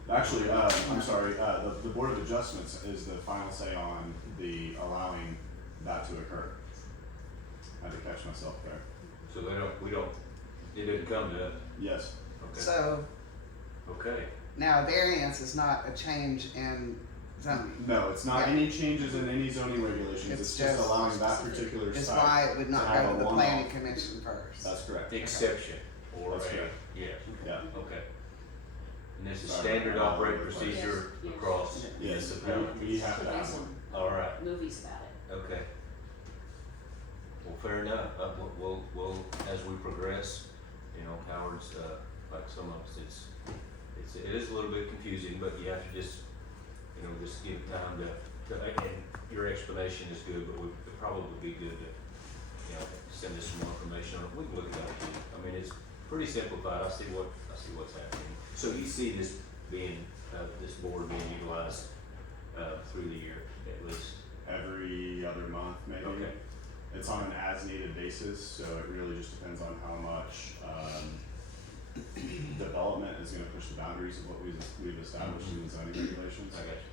Actually, I'm sorry, the Board of Adjustments is the final say on the allowing that to occur. I had to catch myself there. So it didn't come to, Yes, okay, So okay. now a variance is not a change in zoning. no, it's not Yeah. any changes in any zoning regulations, It's it's just just- allowing that particular It's site. why it would not to have go a to the one-off. planning commission first. That's correct. Exception, or That's a, correct. yeah, Yeah, okay. And this is Sorry, standard I operating apologize. procedure Yes, yes. across yes, municipalities? we have to There'll be have some, one. All right. movies about it. Okay. Well, fair enough, we'll, as we progress, you know, Howard's, like some of us, it is a little bit confusing, but you have to just, you know, just give time to, and your explanation is good, but it'd probably be good to, you know, send us some more information on it, we can look at that again. I mean, it's pretty simplified, I see what's happening. So you see this being, this board being utilized, through the year, at least? every other month maybe. Okay. It's on an as-needed basis, so it really just depends on how much, development is gonna push the boundaries of what we've established in the zoning regulations. I got you.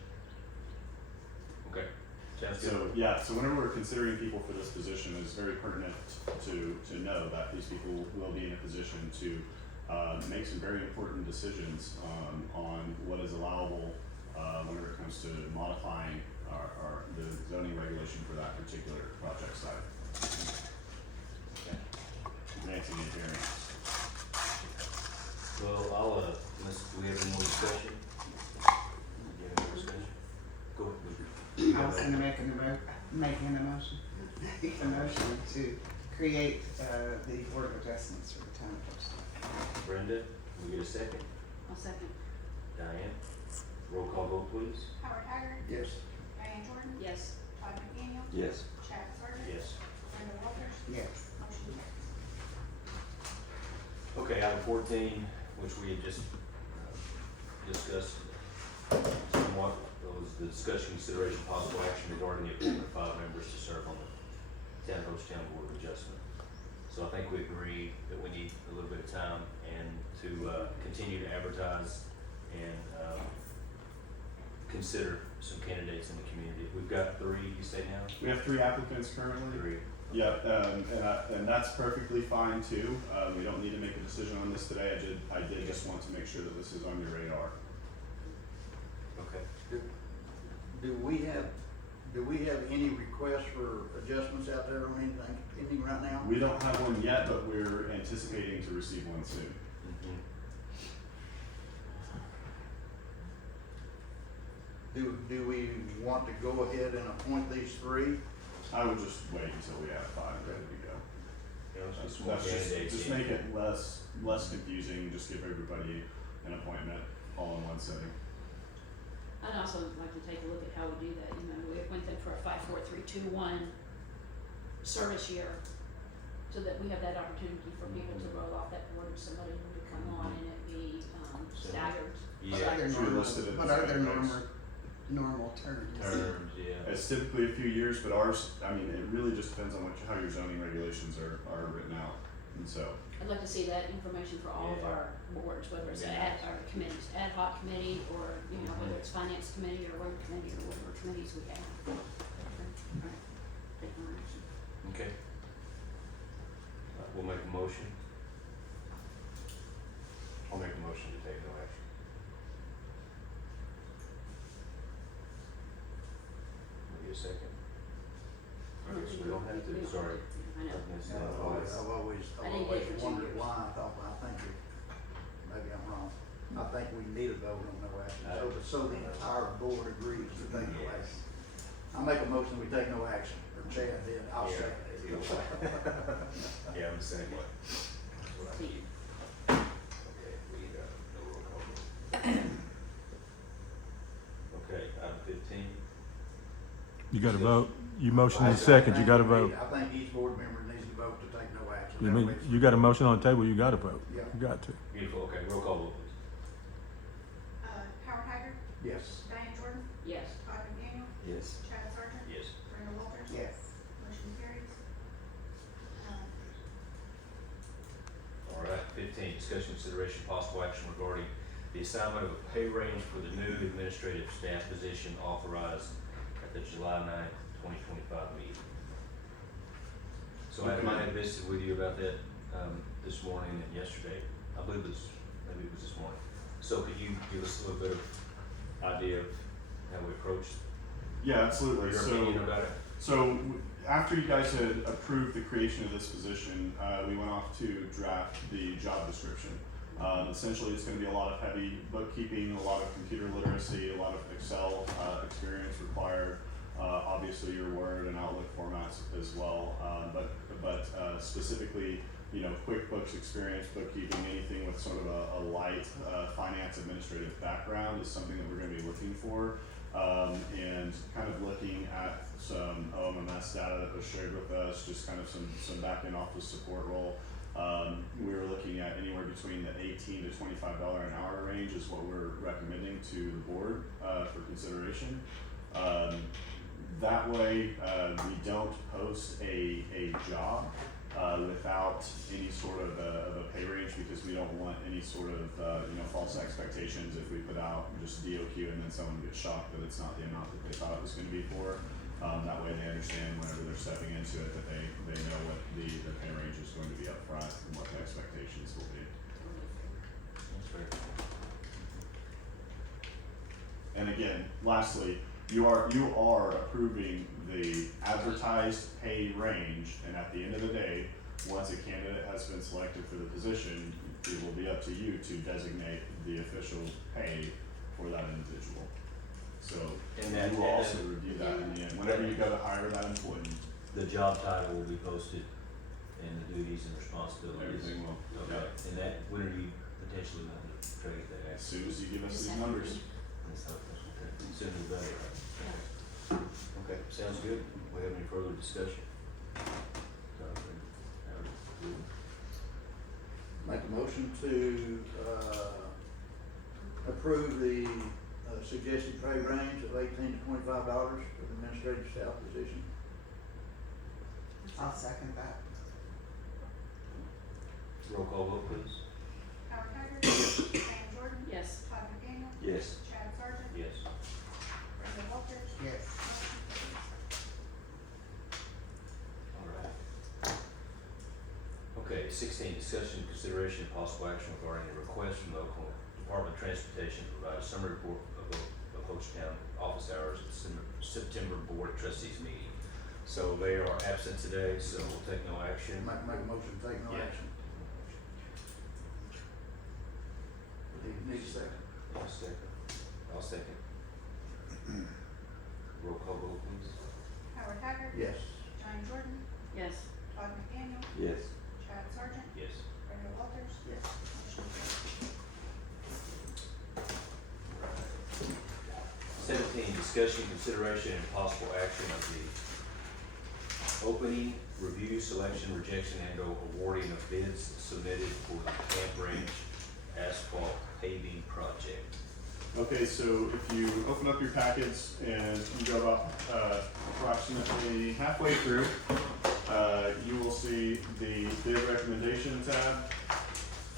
Okay, sounds good. So, yeah, so whenever we're considering people for this position, it's very pertinent to know that these people will be in a position to, make some very important decisions, on what is allowable, whenever it comes to modifying the zoning regulation for that particular project site. Okay. Granting a variance. Well, do we have any more discussion? You have any more discussion? Go ahead. I was gonna making a motion, make a motion to create, the Board of Adjustments for the town of Hochatown. Brenda, can we get a second? I'll second. Diane, roll call vote please. Howard Haggard, Yes. Diane Jordan, Yes. Todd McDaniel, Yes. Chad Sargent, Yes. Brenda Walters, Yes. motion carries. Okay, item 14, which we had just discussed somewhat, was the discussion, consideration, possible action regarding the appointment of 5 members to serve on the Town of Hochatown Board of Adjustment. So I think we agree that we need a little bit of time and to continue to advertise and consider some candidates in the community. We've got 3, you say now? We have 3 applicants currently. 3. Yeah, and that's perfectly fine too. We don't need to make a decision on this today. I did just want to make sure that this is on your radar. Okay. Do we have any requests for adjustments out there on anything pending right now? We don't have one yet, but we're anticipating to receive one soon. Mhm. Do we want to go ahead and appoint these 3? I would just wait until we have 5 ready to go. You know, it's just more That's candidates. just make it less confusing, just give everybody an appointment all in one setting. I'd also like to take a look at how we do that, you know, we went there for a 5, 4, 3, 2, 1 service year, so that we have that opportunity for people to roll off that board and somebody new to come on and it be, staggered. What Yeah, are their should we normal, list it in what the are their database? normal terms? terms, yeah. It's typically a few years, but ours, I mean, it really just depends on how your zoning regulations are written out. And so, I'd like to see that information for all of Yeah. our boards, whether it's Yeah. our committees, ad hoc committee, or, you know, whether it's finance committee or road committee, or whatever committees we have. Okay. All right. Take no action. Okay. We'll make a motion. I'll make a motion to take no action. Maybe a second. We don't have to, sorry. I know. That's Yeah, not I've always- always I didn't get it for 2 wondered years. why. I thought, well, I think it, maybe I'm wrong. I think we need a vote on no action, so the entire board agrees to take no Yes. action. I make a motion, we take no action, or Chad did, I'll Yeah. second it. Yeah, I'm the same way. That's what I need. Okay, we, no roll call. Okay, item 15. You gotta vote. You motion in second, you gotta vote. I think each board member needs to vote to take no action. You That mean, way you got a motion on the table, you gotta vote. Yeah. You got to. Beautiful, okay, roll call vote, please. Howard Haggard, Yes. Diane Jordan, Yes. Todd McDaniel, Yes. Chad Sargent, Yes. Brenda Walters. Yes. Motion carries. All right, 15, discussion consideration possible action regarding the assignment of a pay range for the new administrative staff position authorized at the July 9th, 2025 meeting. So Adam, I had visited with you about that, this morning and yesterday. I believe it was, maybe it was this morning. So could you give us a little bit of idea of how we approached, yeah, absolutely. your So, opinion about it? so after you guys had approved the creation of this position, we went off to draft the job description. Essentially, it's going to be a lot of heavy bookkeeping, a lot of computer literacy, a lot of Excel experience required. Obviously, your Word and Outlook formats as well, but specifically, you know, QuickBooks experience, bookkeeping, anything with sort of a light finance administrative background is something that we're going to be looking for. And kind of looking at some OMMS data that was shared with us, just kind of some back-end office support role. We were looking at anywhere between the $18 to $25 an hour range is what we're recommending to the board for consideration. That way, we don't post a job without any sort of a pay range, because we don't want any sort of false expectations if we put out just DOQ and then someone gets shocked that it's not the amount that they thought it was going to be for. That way they understand whenever they're stepping into it that they know what the pay range is going to be up front and what the expectations will be. That's fair. And again, lastly, you are approving the advertised pay range, and at the end of the day, once a candidate has been selected for the position, it will be up to you to designate the official pay for that individual. So And that- you will also review that in the end, whenever you go to hire that employee, The job title will be posted and the duties and responsibilities. everything will, Okay, and that, when are you potentially going to try to get that as action? soon as you give us Just these have to numbers. be- Okay, sooner the better, right? Okay, sounds good. We have any further discussion? Make a motion to, approve the, suggested pay range of $18 to $25 for the administrative staff position. I'll second that. Roll call vote, please. Howard Haggard, Diane Jordan, Yes. Todd McDaniel, Yes. Chad Sargent, Yes. Brenda Walters. Yes. Motion carries. All right. Okay, 16, discussion and consideration of possible action regarding a request from the Oklahoma Department of Transportation to provide a summary report of Hochatown office hours at September Board of Trustees meeting. So they are absent today, so we'll take no action. Make a motion to take no Yeah. action. Need a second. I'll second. I'll second. Roll call vote, please. Howard Haggard. Yes. Diane Jordan, Yes. Todd McDaniel, Yes. Chad Sargent, Yes. Brenda Walters. Yes. Motion carries. 17, discussion, consideration, and possible action of the opening, review, selection, rejection, and or awarding of bids submitted for the Camp Range asphalt paving project. Okay, so if you open up your packets and you go about approximately halfway through, you will see the bid recommendation tab.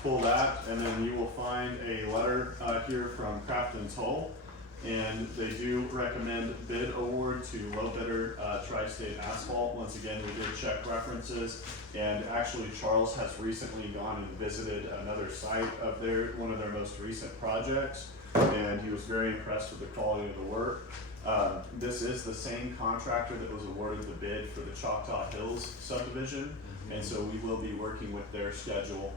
Pull that, and then you will find a letter here from Craft and Toll. And they do recommend bid award to low bidder Tri-State Asphalt. Once again, we did check references, and actually Charles has recently gone and visited another site of one of their most recent projects, and he was very impressed with the quality of the work. This is the same contractor that was awarded the bid for the Choctaw Hills subdivision, and so we will be working with their schedule.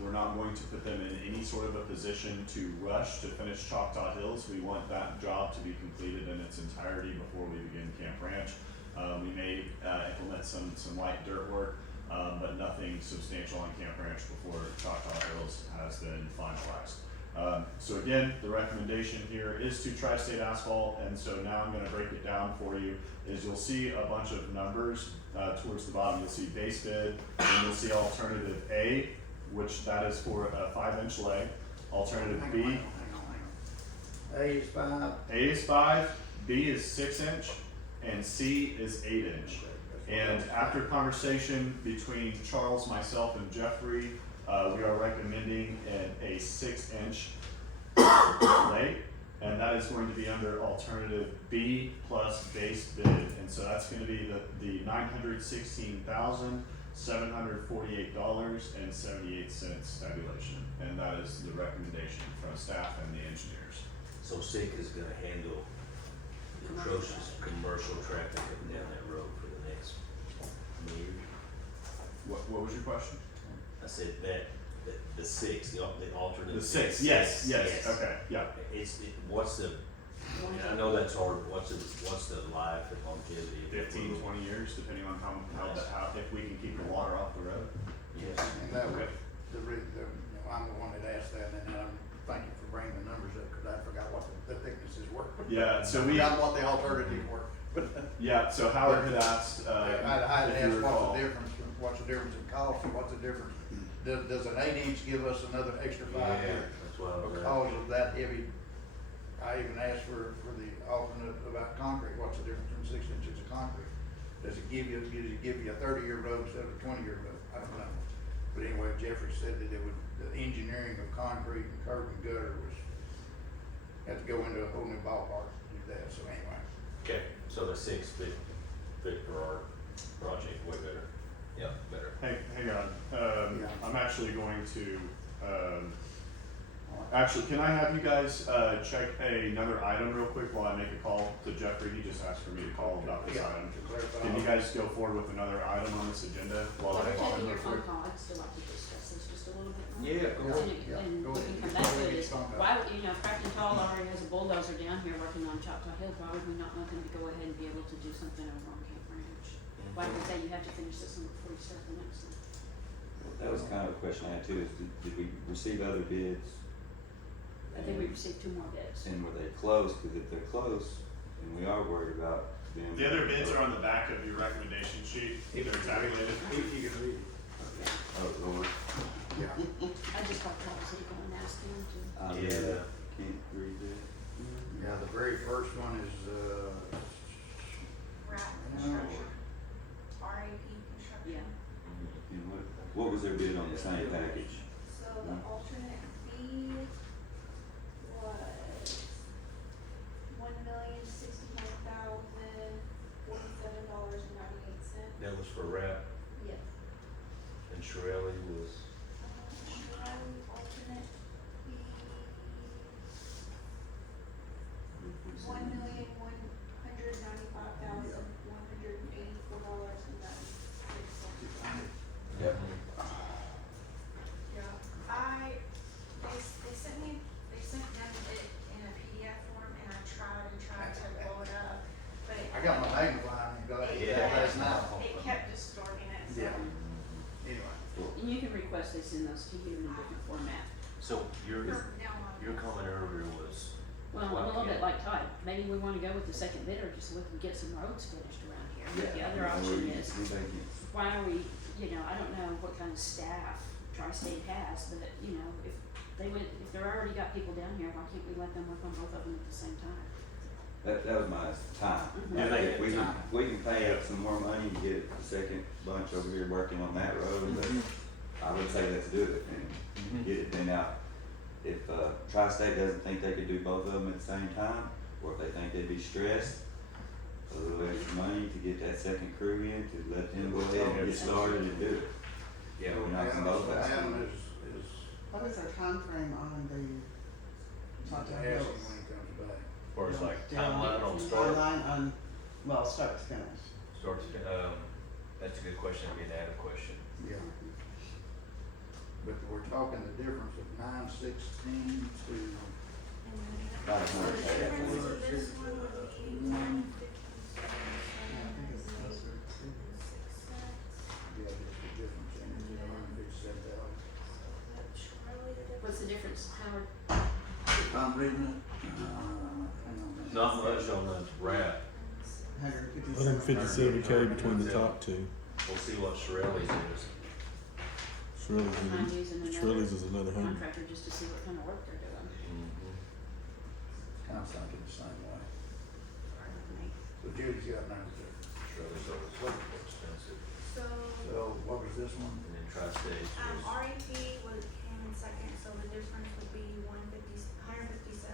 We're not going to put them in any sort of a position to rush to finish Choctaw Hills. We want that job to be completed in its entirety before we begin Camp Ranch. We may implement some light dirt work, but nothing substantial on Camp Ranch before Choctaw Hills has been finalized. So again, the recommendation here is to Tri-State Asphalt, and so now I'm gonna break it down for you. Is you'll see a bunch of numbers towards the bottom. You'll see base bid, and you'll see alternative A, which that is for a 5-inch leg. Alternative B, Hang on. A is 5. A is 5, B is 6-inch, and C is 8-inch. And after conversation between Charles, myself, and Jeffrey, we are recommending a 6-inch leg, and that is going to be under alternative B plus base bid. And so that's going to be the $916,748.78 tabulation, and that is the recommendation from staff and the engineers. So SICK is gonna handle the atrocious commercial traffic up and down that road for the next year. What was your question? I said that, the SICK, the alternate. The 6, yes, okay, yeah. What's the, I know that's hard, what's the life and longevity of that 15, road? 20 years, depending on how if we can keep the water off the road. Yes. And that was Okay. I'm the one that asked that, and thank you for bringing the numbers up, cause I forgot what the thicknesses were. Yeah, so we, Forgot what the alternative were, but yeah, so Howard had asked, I had if asked you recall. what's the difference in cost, and what's the difference, does an 8-inch give us another extra 5 Yeah, here? that's what I was Because of that heavy, I even asked for the alternate about concrete, what's the difference in 6 inches of concrete? Does it give you a 30-year road instead of a 20-year road? I don't know. But anyway, Jeffrey said that the engineering of concrete and curb and gutter had to go into a whole new ballpark to do that, so anyway. Okay, so the 6 fit for our project way better. Yeah, better. Hang on, Yeah. I'm actually going to, actually, can I have you guys, check another item real quick while I make a call to Jeffrey? He just asked for me to call about this Yeah, item. to clarify. Can you guys go forward with another item on this agenda while I While we're call him taking your real phone quick? call, I'd still like to discuss this just a little bit more. Yeah, go on. And Go we ahead. can come back to Go ahead, it, get phone call. why, Craft and Tall already has a bulldozer down here working on Choctaw Hill, why would we not want them to go ahead and be able to do something over on Camp Ranch? Why would we say you have to finish this one before you start the next one? That was kind of a question I had too, is did we receive other bids? I think we received 2 more bids. And were they close? Because if they're close, and we are worried about them. The other bids are on the back of your recommendation sheet, they're tabulated. If you can read it. Oh, Lord. Yeah. I just thought Charles would go and ask him to. I Yeah. really can't read that. Yeah, the very first one is, RAP construction, RAP construction. Yeah. And what was their bid on the same package? So the alternate fee was $1,069,047.98. That was for RAP, Yes. and Shirley was, Shirley alternate fee, $1,195,184.96. yeah. Yeah, they sent them it in a PDF form, and I tried to blow it up, but it. I got my magnifying glass Yeah. last night. It kept distorting it, so. Yeah. Anyway. And you can request they send those to you in a different format. So your Now I'm. comment earlier was, Well, I'm a little bit like Todd, maybe we wanna go with the second bidder just so we can get some roads finished around here. But the other option is, why are we, I don't know what kind of staff Tri-State has, but, if they're already got people down here, why can't we let them work on both of them at the same time? That was my time. Mhm. Yeah, If we can pay up some more money and get the second bunch over here working on that road, but I would say let's do it and get it then out. If, Tri-State doesn't think they could do both of them at the same time, or if they think they'd be stressed, a little extra money to get that second crew in, to let them go ahead and get started and do it. Yeah, We're not gonna both out. Adam is What is our time frame on the Hochatown asking Hills? when he comes back. or it's like Yeah. timeline on start, Timeline on, well, start to finish. that's a good question, it'd be an added question. Yeah. But we're talking the difference of 9/16 to, About a hundred. The difference in this one would be 157, Yeah, I think it's closer to. yeah, just the difference in it, 157,000. What's the difference, Howard? If I'm reading it, hang on. Not much on the wrap, 157. K between the top two. we'll see what Shirley's is. I'm using Shirley's is another another 100. contractor just to see what kind of work they're doing. Kind of thinking the same way. So Judy's got numbers there. Shirley's always a little more expensive, So, So what was this one? and then Tri-State was, REP came in second, so the difference would be 157.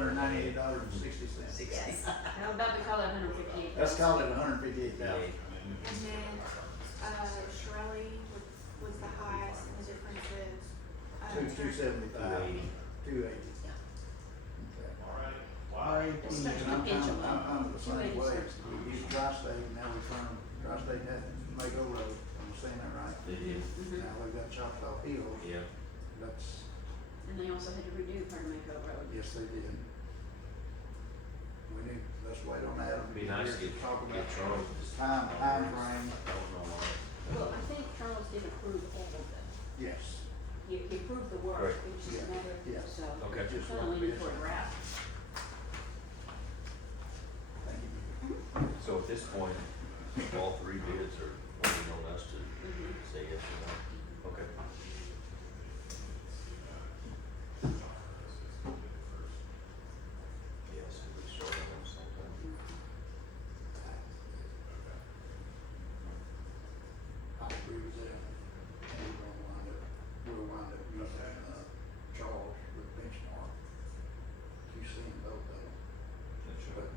$157,798.60. Yes. How about we call that 158? Let's call it 158,000. And then, Shirley was the highest, and the difference is, 275, 280. RAP. It's such And a pinch of I'm the same 280. way. We used Tri-State, now we're trying, Tri-State had Mago Road, I'm saying that right? they did, Now we've got Choctaw Hill, yeah. that's, And they also had to redo part of Mako Road. yes, they did. We need, let's wait on that. It'd be nice to Talk about get Charles just. time frame. I don't know why. Well, I think Charles did approve all of them. Yes. He approved the work, Right. it was just a matter, Yeah. so. Okay. Just Kind of one leaning bid. toward wrap. Thank you. So at this point, all three bids are waiting on us to say yes or no. Okay. Yes, we start on them sometime. I agree with that. And we'll wind up using, Charles with benchmark. You've seen both of them, That's but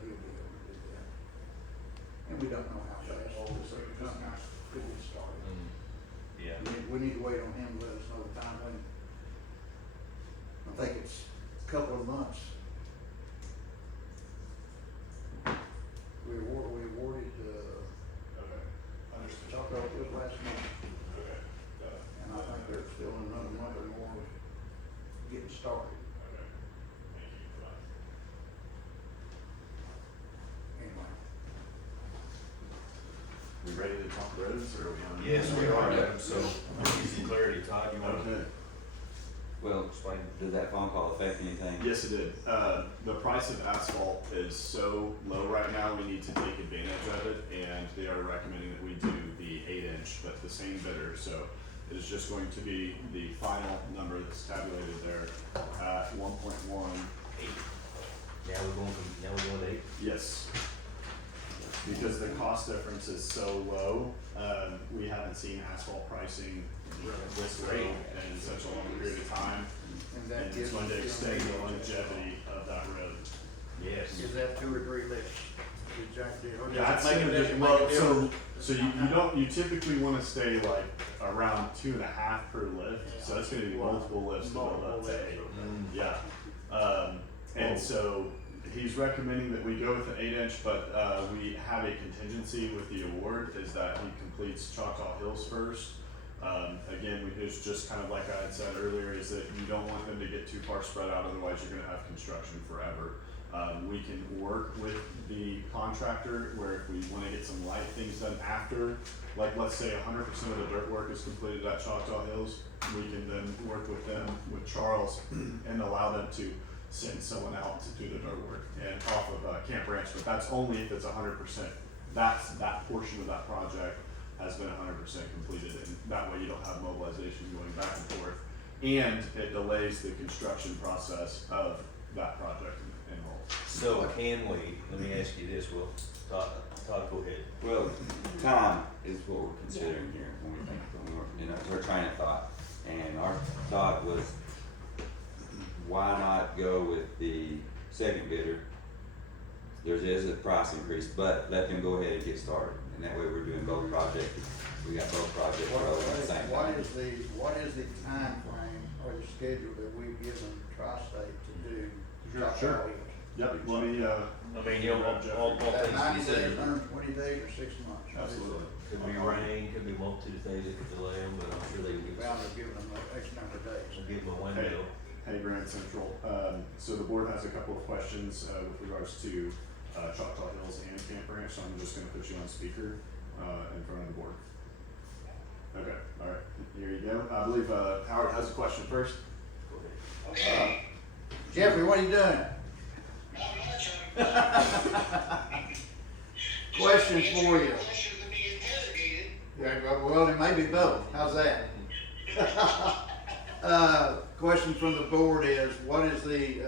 he'll be able to do that. And we don't know how fast this other company could get started. Yeah. We need to wait on him to let us know the time when. I think it's a couple of months. We awarded, Understood. Choctaw Hills last month, Okay, got it. and I think they're still in another month or more getting started. Okay, thank you for that. Anyway, We ready to talk roads, or are we on? Yes, we are, Adam, so, give some clarity, Todd, you want to Okay. Well, explain? did that phone call affect anything? Yes, it did. The price of asphalt is so low right now, we need to take advantage of it, and they are recommending that we do the 8-inch, but the same bidder, so it is just going to be the final number that's tabulated there at 1.18. Now we're going to 8? Yes. Because the cost difference is so low, we haven't seen asphalt pricing this low in such a long period of time. and And that it's gives. going to us extend the longevity of that road. Yes. Is that 2 or 3 lifts? Exactly. Or does Yeah, it it's make a gonna difference? be, well, so you typically wanna stay like around 2.5 per lift, so that's gonna be multiple lifts to build up to 8. Yeah, and so he's recommending that we go with an 8-inch, but, we have a contingency with the award, is that he completes Choctaw Hills first. Again, it's just kind of like I had said earlier, is that you don't want them to get too far spread out, otherwise you're gonna have construction forever. We can work with the contractor where if we wanna get some light things done after, like let's say 100% of the dirt work is completed at Choctaw Hills, we can then work with them, with Charles, and allow them to send someone out to do the dirt work and off of Camp Ranch, but that's only if it's 100%. That portion of that project has been 100% completed, and that way you don't have mobilization going back and forth. And it delays the construction process of that project in whole. So can we, let me ask you this, Will, Todd, go ahead. Well, time is what we're considering here when we think, it's our train of thought. And our thought was, why not go with the second bidder? There is a price increase, but let them go ahead and get started. And that way we're doing both projects. We got both projects rolling at the same What time. what is the time frame or the schedule that we've given Tri-State to do? Sure. Yep, let me, I mean, you know, all That things 90 days, considered, 120 days, or 6 months? absolutely. could be rain, could be multitude of things that could delay them, but I'm sure they can give Bound us, to giving them X number of days. we'll give them a window. Hey, Grand Central. So the board has a couple of questions with regards to Choctaw Hills and Camp Ranch, so I'm just gonna put you on speaker in front of the board. Okay, all right, here you go. I believe Howard has a question first. Go ahead. Jeffrey, what are you doing? Question for you. Yeah, well, it may be both. How's that? Question from the board is, what is the,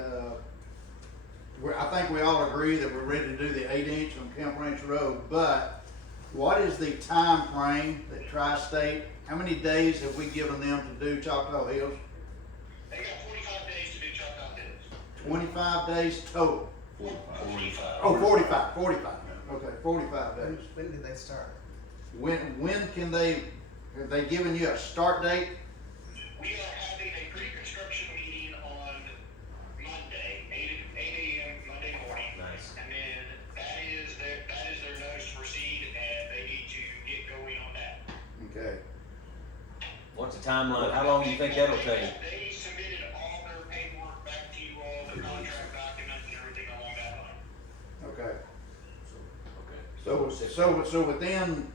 I think we all agree that we're ready to do the 8-inch on Camp Ranch Road, but what is the time frame that Tri-State, how many days have we given them to do Choctaw Hills? They got 45 days to do Choctaw Hills. 25 days total. 45. Oh, 45. Okay, 45 days. When did they start? When can they, have they given you a start date? We are having a pre-construction meeting on Monday, 8 a.m. Monday morning. Nice. And then that is their notice to proceed, and they need to get going on that. Okay. What's the timeline, how long do you think that'll take? They submitted all their paperwork back to you all, the contract documents and everything along that line. Okay. Okay. So within,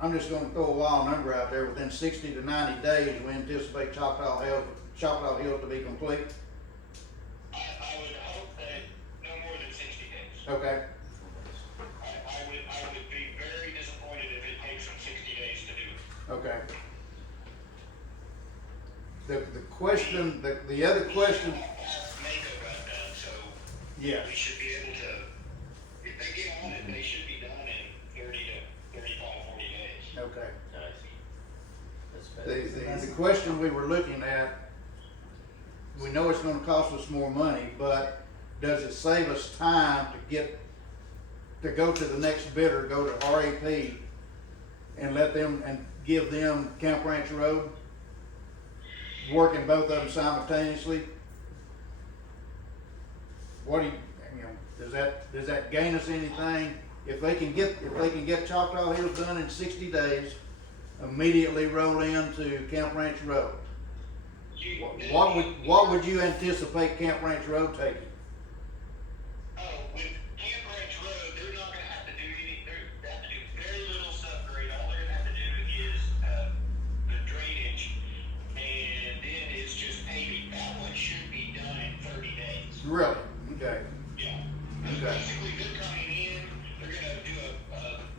I'm just gonna throw a wild number out there, within 60 to 90 days, we anticipate Choctaw Hills to be complete? I would hope that no more than 60 days. Okay. I would be very disappointed if it takes them 60 days to do it. Okay. The question, the other question, Mako got done, so yes. we should be able to, if they get on it, they should be done in 30 to 35, 40 days. Okay. Nice. That's fast. The question we were looking at, we know it's gonna cost us more money, but does it save us time to go to the next bidder, go to RAP and let them, and give them Camp Ranch Road? Working both of them simultaneously? What do you know, does that gain us anything? If they can get Choctaw Hills done in 60 days, immediately roll into Camp Ranch Road. What would you anticipate Camp Ranch Road taking? Oh, with Camp Ranch Road, they're not gonna have to do they have to do very little subgrade. All they're gonna have to do is, the drainage, and then it's just paving. That one should be done in 30 days. Really? Okay. Yeah. Okay. Basically, they're coming in, they're gonna do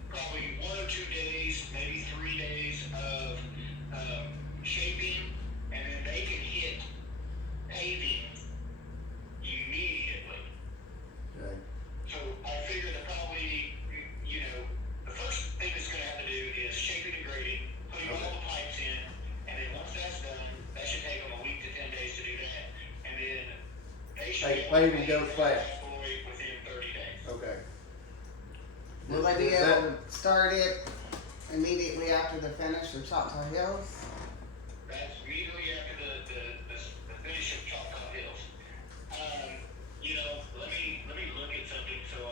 probably 1 or 2 days, maybe 3 days of, shaping, and then they can hit paving immediately. Okay. So I figure that probably, the first thing it's gonna have to do is shaping and grading, putting all the pipes in, and then once that's done, that should take them a week to 10 days to do that. And then they should Hey, be able to paving goes pave that fast. boy within 30 days. Okay. Will they be Is that- able to start it immediately after the finish of Choctaw Hills? That's immediately after the finish of Choctaw Hills. Let me look at something so I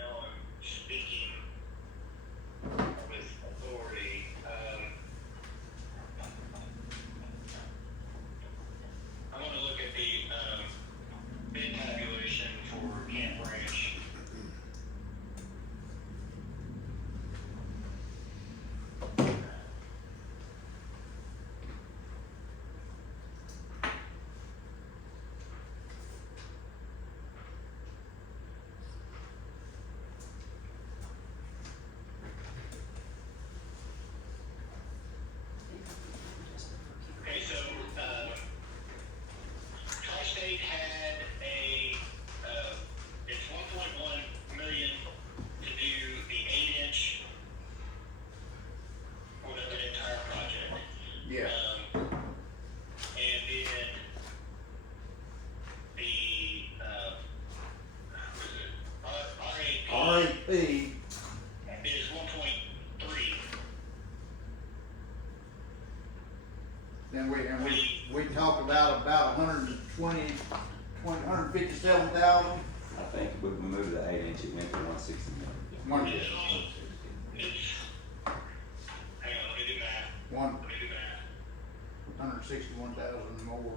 know I'm speaking with authority. I want to look at the bid tabulation for Camp Ranch. Then we talked about $157,000. I think if we move the 8-inch, it went to 161. One, It's, hang on, let me do math. one, Let me do math. 161,000 more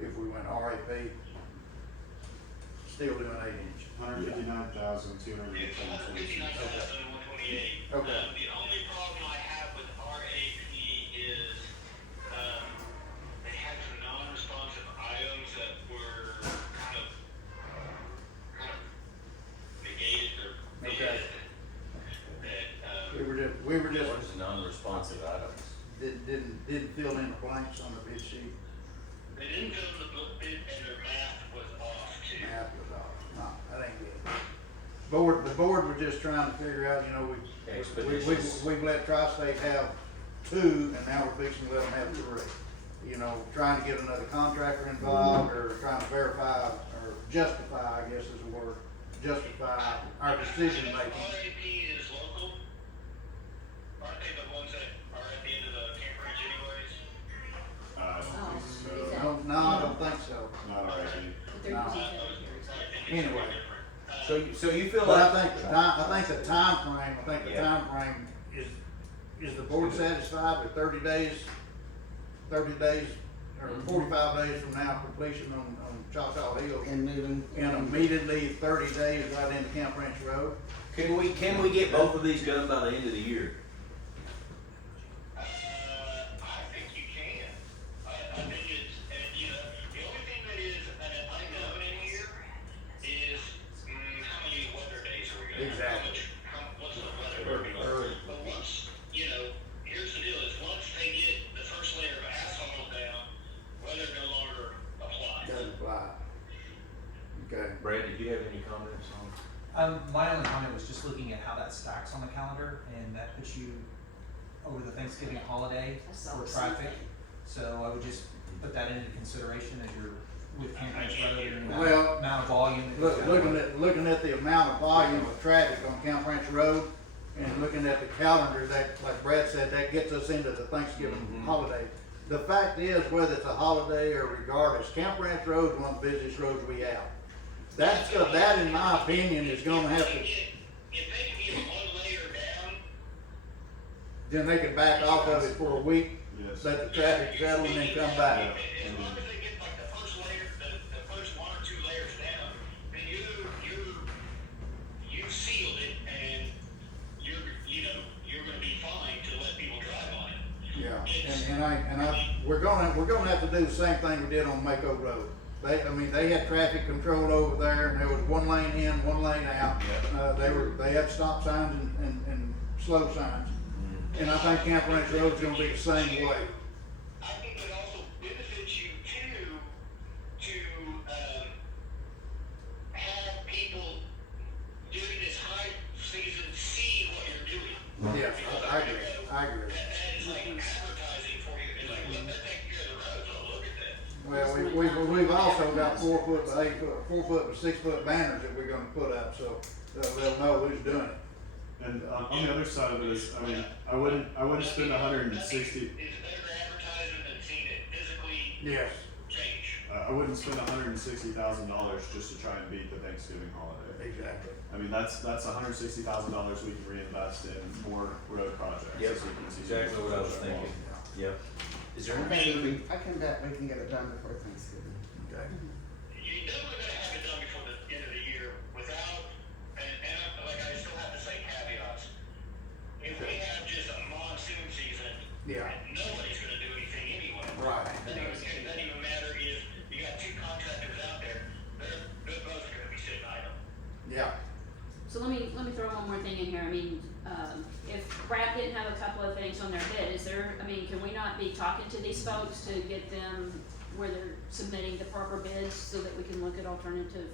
if we went RAP. Still doing 8-inch. 159,210. It's 159,128. Okay. The only problem I have with RAP is, they had some non-responsive items that were kind of negated or Okay. that, We were just, What is the non-responsive items? didn't fill in the blanks on the bid sheet. they didn't go to the book bid and their math was off too. Math was off. No, that ain't good. The board was just trying to figure out, you know, we've let Tri-State have 2, and now we're fixing to let them have 3. You know, trying to get another contractor involved, or trying to verify, or justify, I guess is the word, justify our decision making. RAP is local. Aren't they the ones that are at the end of the Camp Ridge anyways? I don't think so. No, I don't think so. Not already. But they're No. using telemeters. Anyway, So you feel but like. I think the time frame is the board satisfied with 30 days, or 45 days from now completion on Choctaw Hills? And moving. And immediately 30 days right into Camp Ranch Road? Can we get both of these done by the end of the year? I think you can. I think it's, and you know, the only thing that is an unknown in here is, how many weather days are we gonna have? Exactly. What's the weather gonna be like? But once, you know, here's the deal, is once they get the first layer of asphalt down, weather no longer applies. Doesn't apply. Okay. Brad, did you have any comments on? My only comment was just looking at how that stacks on the calendar, and that puts you over the Thanksgiving holiday I saw for the same traffic. thing. So I would just put that into consideration as you're with Camp Ranch Road and the Well, amount of volume. that goes down the road. Looking at the amount of volume of traffic on Camp Ranch Road, and looking at the calendar, that, like Brad said, that gets us into the Thanksgiving holiday. The fact is, whether it's a holiday or regardless, Camp Ranch Road is one of the busiest roads we have. That, in my opinion, is gonna have to, If they can get one layer down, then they can back off of it for a week, Yes. let the traffic settle, and then come back. as long as they get like the first layer, the first 1 or 2 layers down, then you sealed it, and you're gonna be fine to let people drive on it. Yeah, we're gonna have to do the same thing we did on Mako Road. They had traffic control over there, and there was 1 lane in, 1 lane out. They had stop signs and slow signs. And I think Camp Ranch Road's gonna be the same way. I think it also benefits you too, to, have people during this high season see what you're doing. Yes, I agree. That is like advertising for you, it's like, look, they're taking care of the roads, oh, look at that. Well, we've also got 4 foot by 8 foot, 4 foot by 6 foot banners that we're gonna put up, so they'll know who's doing it. And on the other side of it is, I mean, I wouldn't spend 160. It's better advertising than seeing it physically Yes. change. I wouldn't spend $160,000 just to try and beat the Thanksgiving holiday. Exactly. I mean, that's $160,000 we can reinvest in more road projects. Yep, as we continue exactly to what I was push that thinking. along. Yep. Is there anything I can bet we can get it done before Thanksgiving. Okay. You're definitely gonna have it done before the end of the year without, like I still have to say caveats. If we have just a monsoon season, Yeah. nobody's gonna do anything anyway. Right. It doesn't even matter if you got 2 contractors out there, they're both gonna be sitting idle. Yeah. So let me throw one more thing in here. I mean, if Brad didn't have a couple of things on their bid, can we not be talking to these folks to get them where they're submitting the proper bids so that we can look at alternative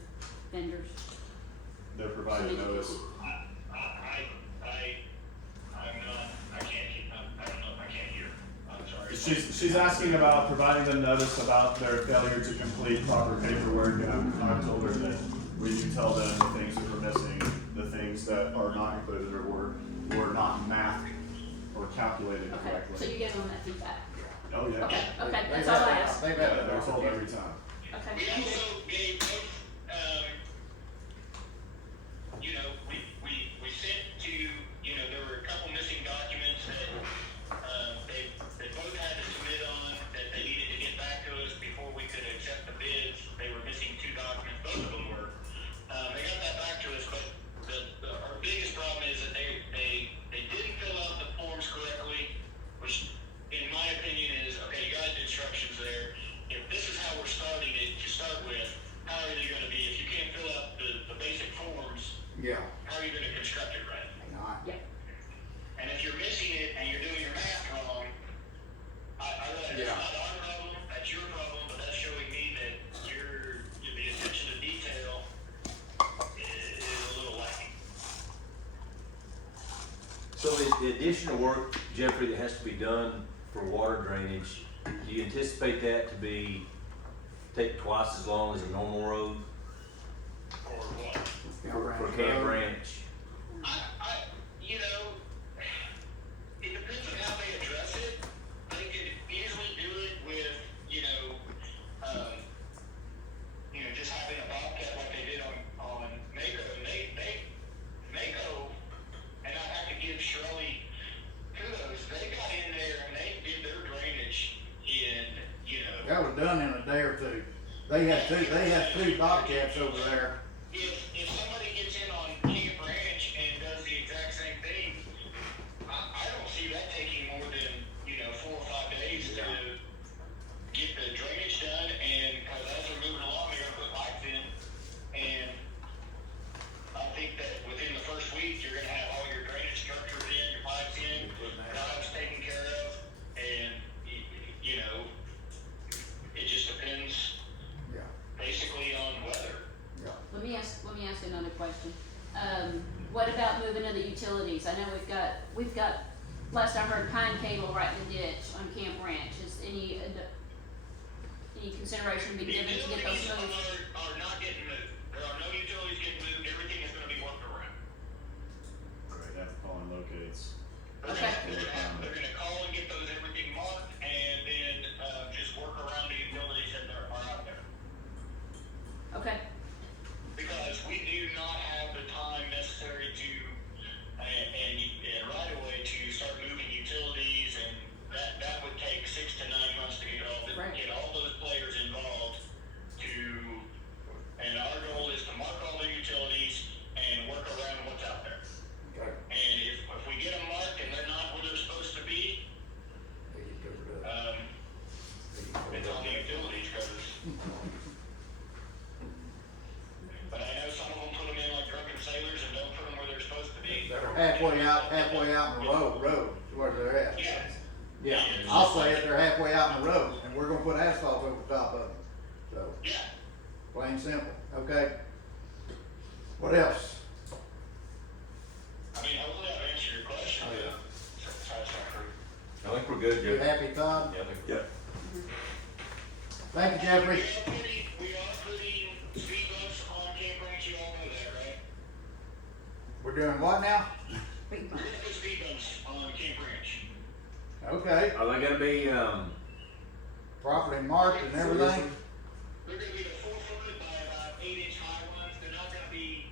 vendors? They're providing notice. I don't know if I can't hear. I'm sorry. She's asking about providing them notice about their failure to complete proper paperwork, and I've told her that we do tell them the things that we're missing, the things that are not included or were not mathed or calculated Okay, so correctly. you give them that feedback. Oh, yeah. Okay, that's all I asked. They've had Yeah, they're that told opportunity. every time. Okay. We also gave both, you know, we sent to, you know, there were a couple missing documents that, they both had to submit on, that they needed to get back to us before we could accept the bids. They were missing 2 documents, both of them were. They got that back to us, but our biggest problem is that they didn't fill out the forms correctly, which in my opinion is, okay, you got the instructions there. If this is how we're starting it to start with, how are they gonna be, if you can't fill out the basic forms, Yeah. how are you gonna construct it right? Not. Yeah. And if you're missing it and you're doing your math wrong, I realize Yeah. it's not our problem, that's your problem, but that's showing me that the attention to detail is a little lacking. So the additional work, Jeffrey, that has to be done for water drainage, do you anticipate that to take twice as long as a normal road Or what? for Camp Ranch? You know, it depends on how they address it. They could easily do it with, just having a bobcat like they did on Mako. Mako, and I have to give Shirley kudos, they got in there and they did their drainage in, That was done in a day or two. They had two bobcats over there. if somebody gets in on Camp Ranch and does the exact same thing, I don't see that taking more than, 4 or 5 days to get the drainage done, and, cause as we're moving along, they're gonna put pipes in, and I think that within the first week, you're gonna have all your drainage structures in, your pipes in, valves taken care of, and, it just depends Yeah. basically on weather. Yeah. Let me ask another question. What about moving to the utilities? I know we've got, last I heard, pine cable right in the ditch on Camp Ranch. Is any consideration being given to get those Utilities moved? are not getting moved. There are no utilities getting moved. Everything is gonna be worked around. Right, have to call and locates. Okay. They're gonna call and get everything marked, and then, just work around the utilities that are out there. Okay, Because we do not have the time necessary to, and right away to start moving utilities, and that would take 6 to 9 months to get Right. get all those players involved and our goal is to mark all the utilities and work around what's out there. Okay. And if we get them marked and they're not where they're supposed to be, it's on the utilities, but I know some of them put them in like drunken sailors and don't put them where they're supposed to be. They're halfway out in the road, is where they're at. Yeah. Yeah, I'll say it, they're halfway out in the road, and we're gonna put asphalt over the top of them. So, Yeah. plain simple, okay? What else? I mean, hopefully I've answered your question. Oh, yeah. Satisfactory. I think we're good, You Jeffrey. happy, Todd? Yeah, I think. Yep. Thank you, Jeffrey. We are putting speed bumps on Camp Ranch, you all know that, right? We're doing what now? We're gonna put speed bumps on Camp Ranch. Okay, Are they gonna be, properly marked and everything? They're gonna be the 4-foot by about 8-inch high ones, they're not gonna be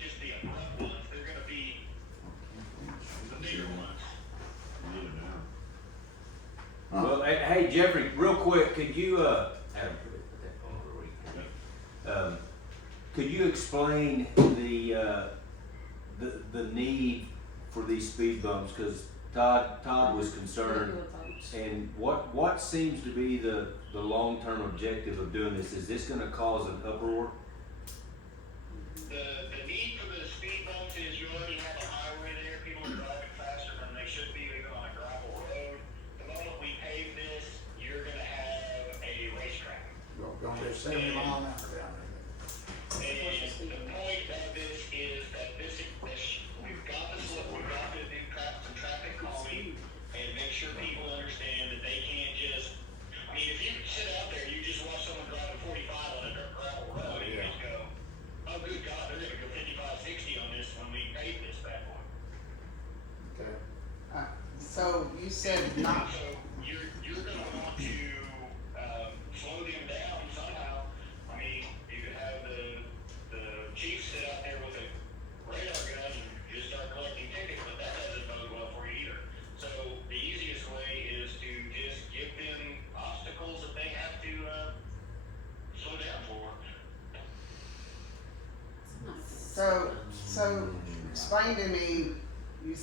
just the abrupt ones, they're gonna be the bigger ones. Need them now. well, hey, Jeffrey, real quick, could you, Adam, put that phone over where you can. Could you explain the need for these speed bumps? Cause Todd was concerned. And what seems to be the long-term objective of doing this? Is this gonna cause an uproar? The need for the speed bumps is you already have a highway there, people are driving faster than they should be, they're on a gravel road. The moment we pave this, you're gonna have a racetrack. Gonna do 70 mile an hour down there. And the point of this is that we've got to do some traffic calming and make sure people understand that they can't just, I mean, if you sit out there, you just watch someone driving 45 on a gravel road, and you just go, oh, good God, they're gonna go 55, 60 on this when we pave this bad boy. Okay. So you said not, So you're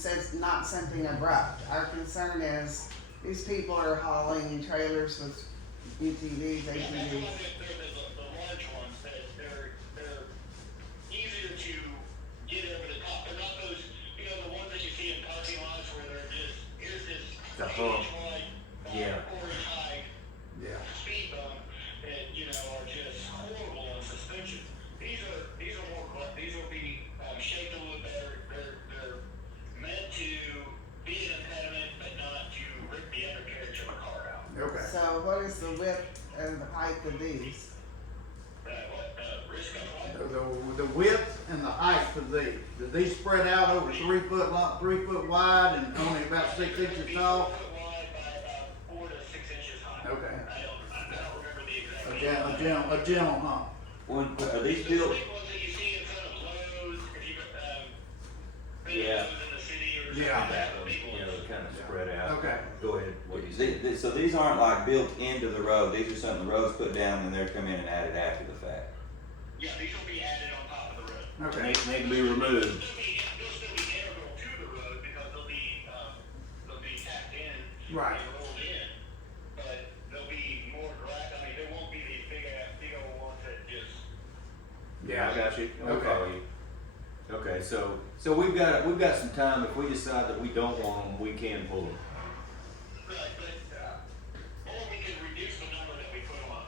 says not something abrupt. Our concern is these people are hauling trailers with UTVs, Yeah, that's the ATVs. ones that, they're the large ones, that they're easier to get over the top. They're not those, you know, the ones that you see in parking lots where they're just, here's this The 8-inch wide, Yeah. 4-inch high Yeah. speed bump that, you know, are just horrible on suspension. These are more, these will be, shaped a little better. They're meant to be an impediment, but not to rip the undercarriage of a car out. Okay. So what is the width and the height of these? Risk of life. The width and the height of these, do these spread out over 3 foot long, 3 foot wide and only about 6 inches tall? 4 foot wide by about 4 to 6 inches high. Okay. I don't remember the exact. A gentle hump. Are these The built? big ones that you see in front of Lowe's, if you, Yeah. videos in the city or something. Yeah. That one, you know, kind of spread out. Okay. Go ahead, what do you say? So these aren't like built into the road, these are something the road's put down and they're come in and added after the fact. Yeah, these will be added on top of the road. Okay. Need to be removed. They'll still be integral to the road because they'll be tapped in. Right. And rolled in, but they'll be more direct. I mean, there won't be these big old ones that just. Yeah, I got you. I Okay. follow you. Okay, so we've got some time. If we decide that we don't want them, we can pull them. Right, but, or we can reduce the number that we put on.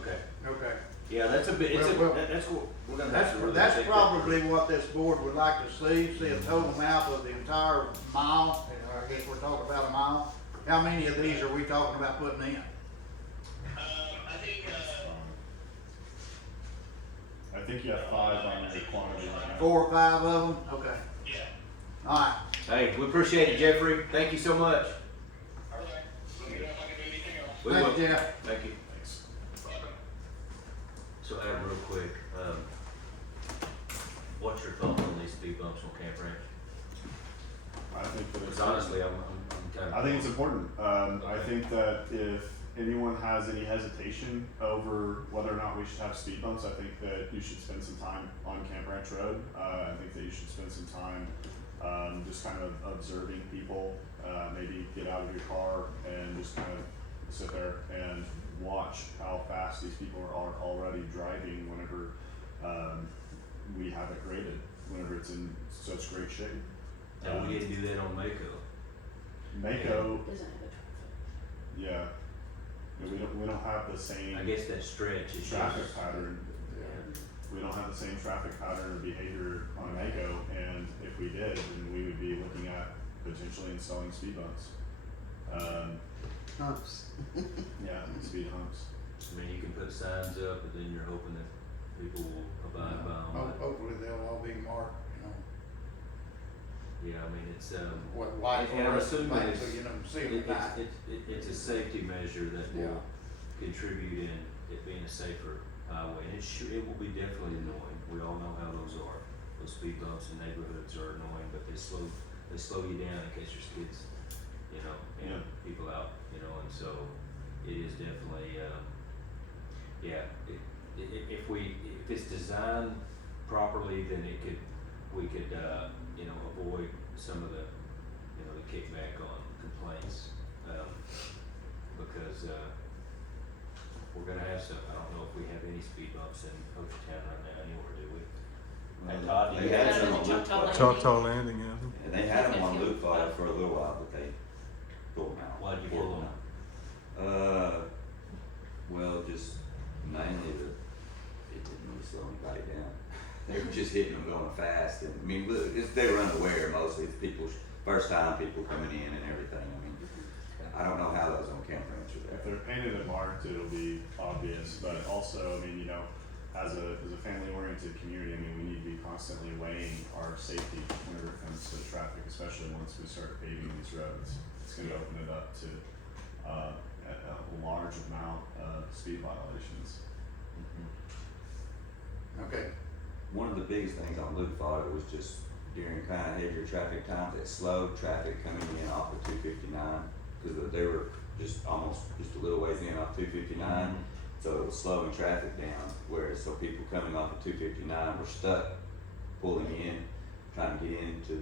Okay. Okay. Yeah, that's a bit, Well, that's what, we're gonna have That's, to really that's take that. probably what this board would like to see a total map of the entire mile, and I guess we're talking about a mile. How many of these are we talking about putting in? I think, I think you have 5 on your quantity right now. 4 or 5 of them? Okay. yeah, Alright, Hey, we appreciate it, Jeffrey. Thank you so much. all right. Let me know if I can do anything else. We thank will. you, Jeff. Thank you. Thanks. Welcome. So Adam, real quick, what's your thought on these speed bumps on Camp Ranch? I think that it's. Because honestly, I'm kind of. I think it's important. I think that if anyone has any hesitation over whether or not we should have speed bumps, I think that you should spend some time on Camp Ranch Road. I think that you should spend some time just kind of observing people. Maybe get out of your car and just kind of sit there and watch how fast these people are already driving whenever we have it graded, whenever it's in such great shape. And we didn't do that on Mako. Mako, Doesn't have a traffic. yeah. We don't have the same I guess that stretch is traffic just. pattern. We don't have the same traffic pattern or behavior on Mako, and if we did, then we would be looking at potentially installing speed bumps. Humps. Yeah, speed humps. I mean, you can put signs up, but then you're hoping that people will abide by them. Hopefully they'll all be marked, Yeah, I mean, it's, what light and I'm assuming so it's, you know, see them at night. it's a safety measure that will Yeah. contribute in it being a safer highway. And it will be definitely annoying. We all know how those are. Those speed bumps in neighborhoods are annoying, but they slow you down in case there's kids, you know, and Yeah. people out, you know, and so it is definitely, yeah, if it's designed properly, then we could, you know, avoid some of the, you know, the kickback on complaints, because, we're gonna have some, I don't know if we have any speed bumps in Hochatown right now anymore, do we? And Todd, do They you had have some on Choctaw Luke Fire. Landing. Choctaw Landing, yeah. And they had them on Luke Fire for a little while, but they pulled them out. Why'd you pull them out? Well, just mainly it didn't really slow anybody down. They were just hitting them going fast, and I mean, look, they were unaware mostly. It's people's first time people coming in and everything. I mean, I don't know how those on Camp Ranch are If there. they're painted and marked, it'll be obvious, but also, I mean, you know, as a family-oriented community, I mean, we need to be constantly weighing our safety whenever it comes to traffic, especially once we start paving these roads. It's gonna open it up to, a large amount of speed violations. Okay, One of the biggest things on Luke Fire was just during kind of heavier traffic times, it slowed traffic coming in off of 259, because they were just almost just a little ways in off 259. So it was slowing traffic down, whereas so people coming off of 259 were stuck pulling in, trying to get into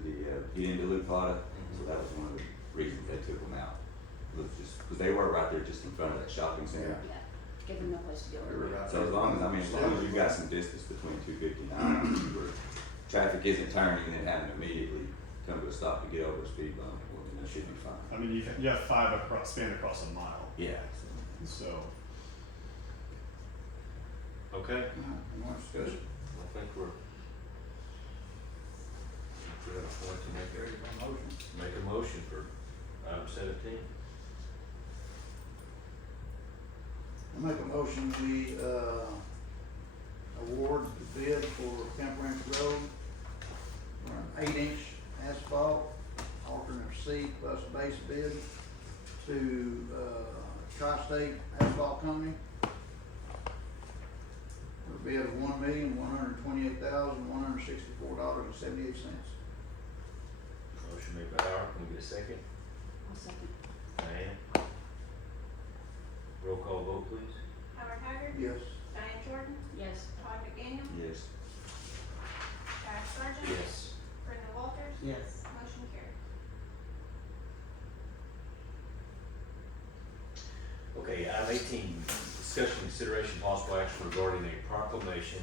Lucada, so that was one of the reasons they took them out. It was just, cause they were right there just in front of that shopping center. Yeah, give them no place to go. We were right So as long as you've got some distance between 259, where traffic isn't turning and then having to immediately come to a stop to get over a speed bump, well, then that should be fine. I mean, you have 5 spanned across a mile, Yeah. so. Okay, More discussion? I think we're at a point to make a motion for item 17. I make a motion, we, award the bid for Camp Ranch Road for an 8-inch asphalt, alternate C plus base bid to, Tri-State Asphalt Company for a bid of $1,128,164.78. Motion made by Howard, can we get a second? I'll second. Diane? Roll call vote, please. Howard Haggard. Yes. Diane Jordan. Yes. Todd McDaniel. Yes. Travis Sargent. Yes. Brenda Walters. Yes. Motion carried. Okay, item 18, discussion, consideration, possible action regarding a proclamation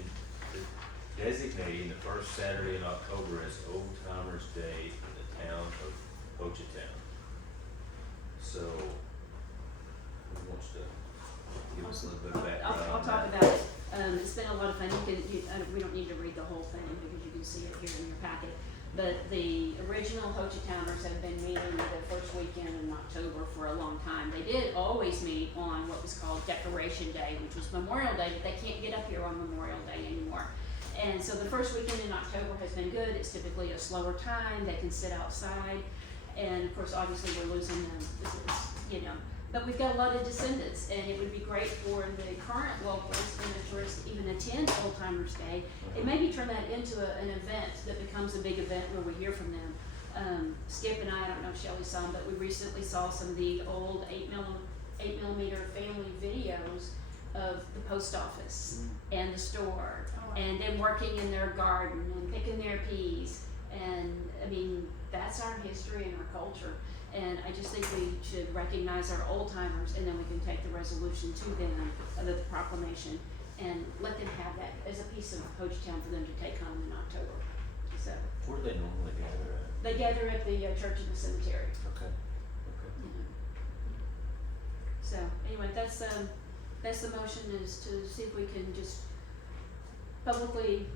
designating the first Saturday in October as Old Timers Day in the town of Hochatown. So, who wants to give us a little bit of background? I'll on talk that? about it. It's been a lot of fun. We don't need to read the whole thing because you can see it here in your packet. But the original Hochatowners have been meeting the first weekend in October for a long time. They did always meet on what was called Decoration Day, which was Memorial Day, but they can't get up here on Memorial Day anymore. And so the first weekend in October has been good. It's typically a slower time. They can sit outside. And of course, obviously, we're losing them, but we've got a lot of descendants, and it would be great for the current locals and the tourists to even attend Old Timers Day. And maybe turn that into an event that becomes a big event where we hear from them. Skip and I don't know if Shelley saw them, but we recently saw some of the old 8mm family videos of the post office and the store, and them working in their garden and picking their peas. And I mean, that's our history and our culture. And I just think we should recognize our old timers, and then we can take the resolution to them of the proclamation and let them have that as a piece of Hochatown for them to take home in October. So Where do they normally gather at? they gather at the church in the cemetery. Okay, okay. So anyway, that's the motion, is to see if we can just publicly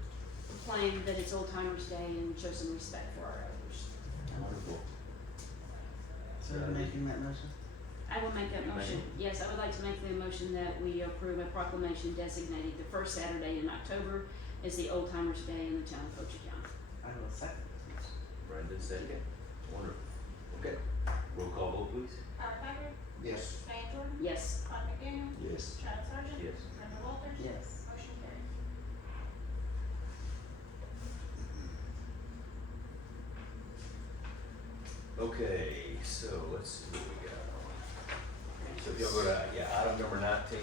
proclaim that it's Old Timers Day and show some respect for our elders. Wonderful. So we're making that motion? I will make that You motion. may. Yes, I would like to make the motion that we approve a proclamation designating the first Saturday in October as the Old Timers Day in the town of Hochatown. I will second. Brandon, second. Wonderful. Okay, roll call vote, please. Howard Haggard. Yes. Diane Jordan. Yes. Todd McDaniel. Yes. Travis Sargent. Yes. Brenda Walters. Yes. Motion carried. Okay, so let's see what we got. So if y'all go to, item number 19.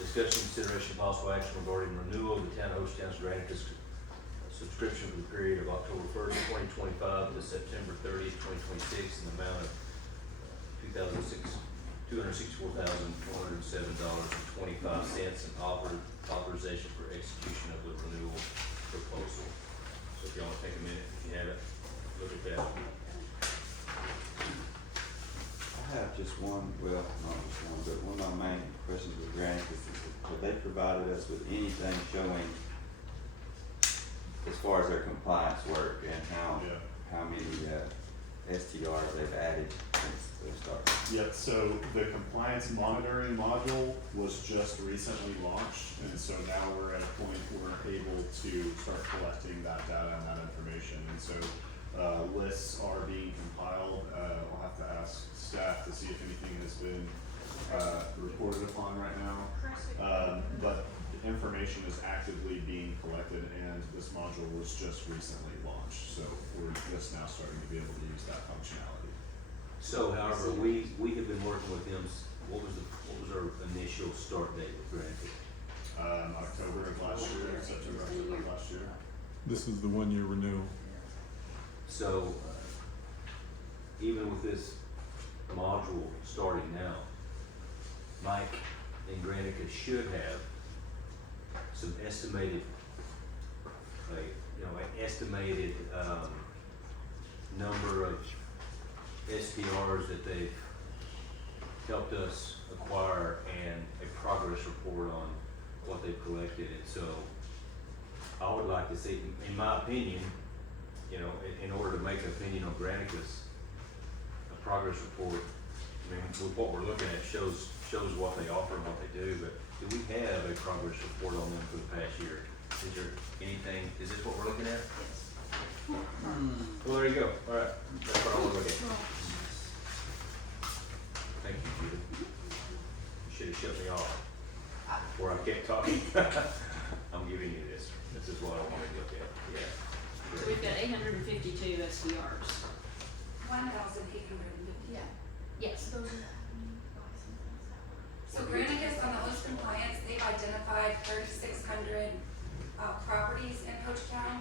Discussion, consideration, possible action regarding renewal of the town of Hochatown's Granicus subscription for the period of October 1st, 2025 to September 30th, 2026 in the amount of $264,407.25 and authorization for execution of the renewal proposal. So if y'all want to take a minute, if you have it, look at that. I have just one, well, not just one, but one of my main questions with Granicus is, have they provided us with anything showing as far as their compliance work and how many STRs they've added since they started? Yep, so the compliance monitoring module was just recently launched, and so now we're at a point where we're able to start collecting that data and that information. And so lists are being compiled. I'll have to ask staff to see if anything has been reported upon right now. But information is actively being collected, and this module was just recently launched, so we're just now starting to be able to use that functionality. So however, we have been working with them, what was our initial start date with Granite? October of last year, September, October of last year. This is the 1-year renewal. So, even with this module starting now, Mike and Granicus should have some estimated, an estimated, number of SDRs that they've helped us acquire and a progress report on what they've collected. And so I would like to see, in my opinion, in order to make an opinion on Granicus, a progress report, I mean, with what we're looking at shows what they offer and what they do, but do we have a progress report on them for the past year? Is there anything, is this what we're looking at? Well, there you go, all right, that's what I wanna look at. Thank you, Judith. You should've shut me off before I kept talking. I'm giving you this is what I wanted to look at, yeah. So we've got 852 SDRs. 1,850. Yeah. Yes. Those are licenses that were. So Granicus on the host compliance, they've identified 3,600 properties in Hochatown,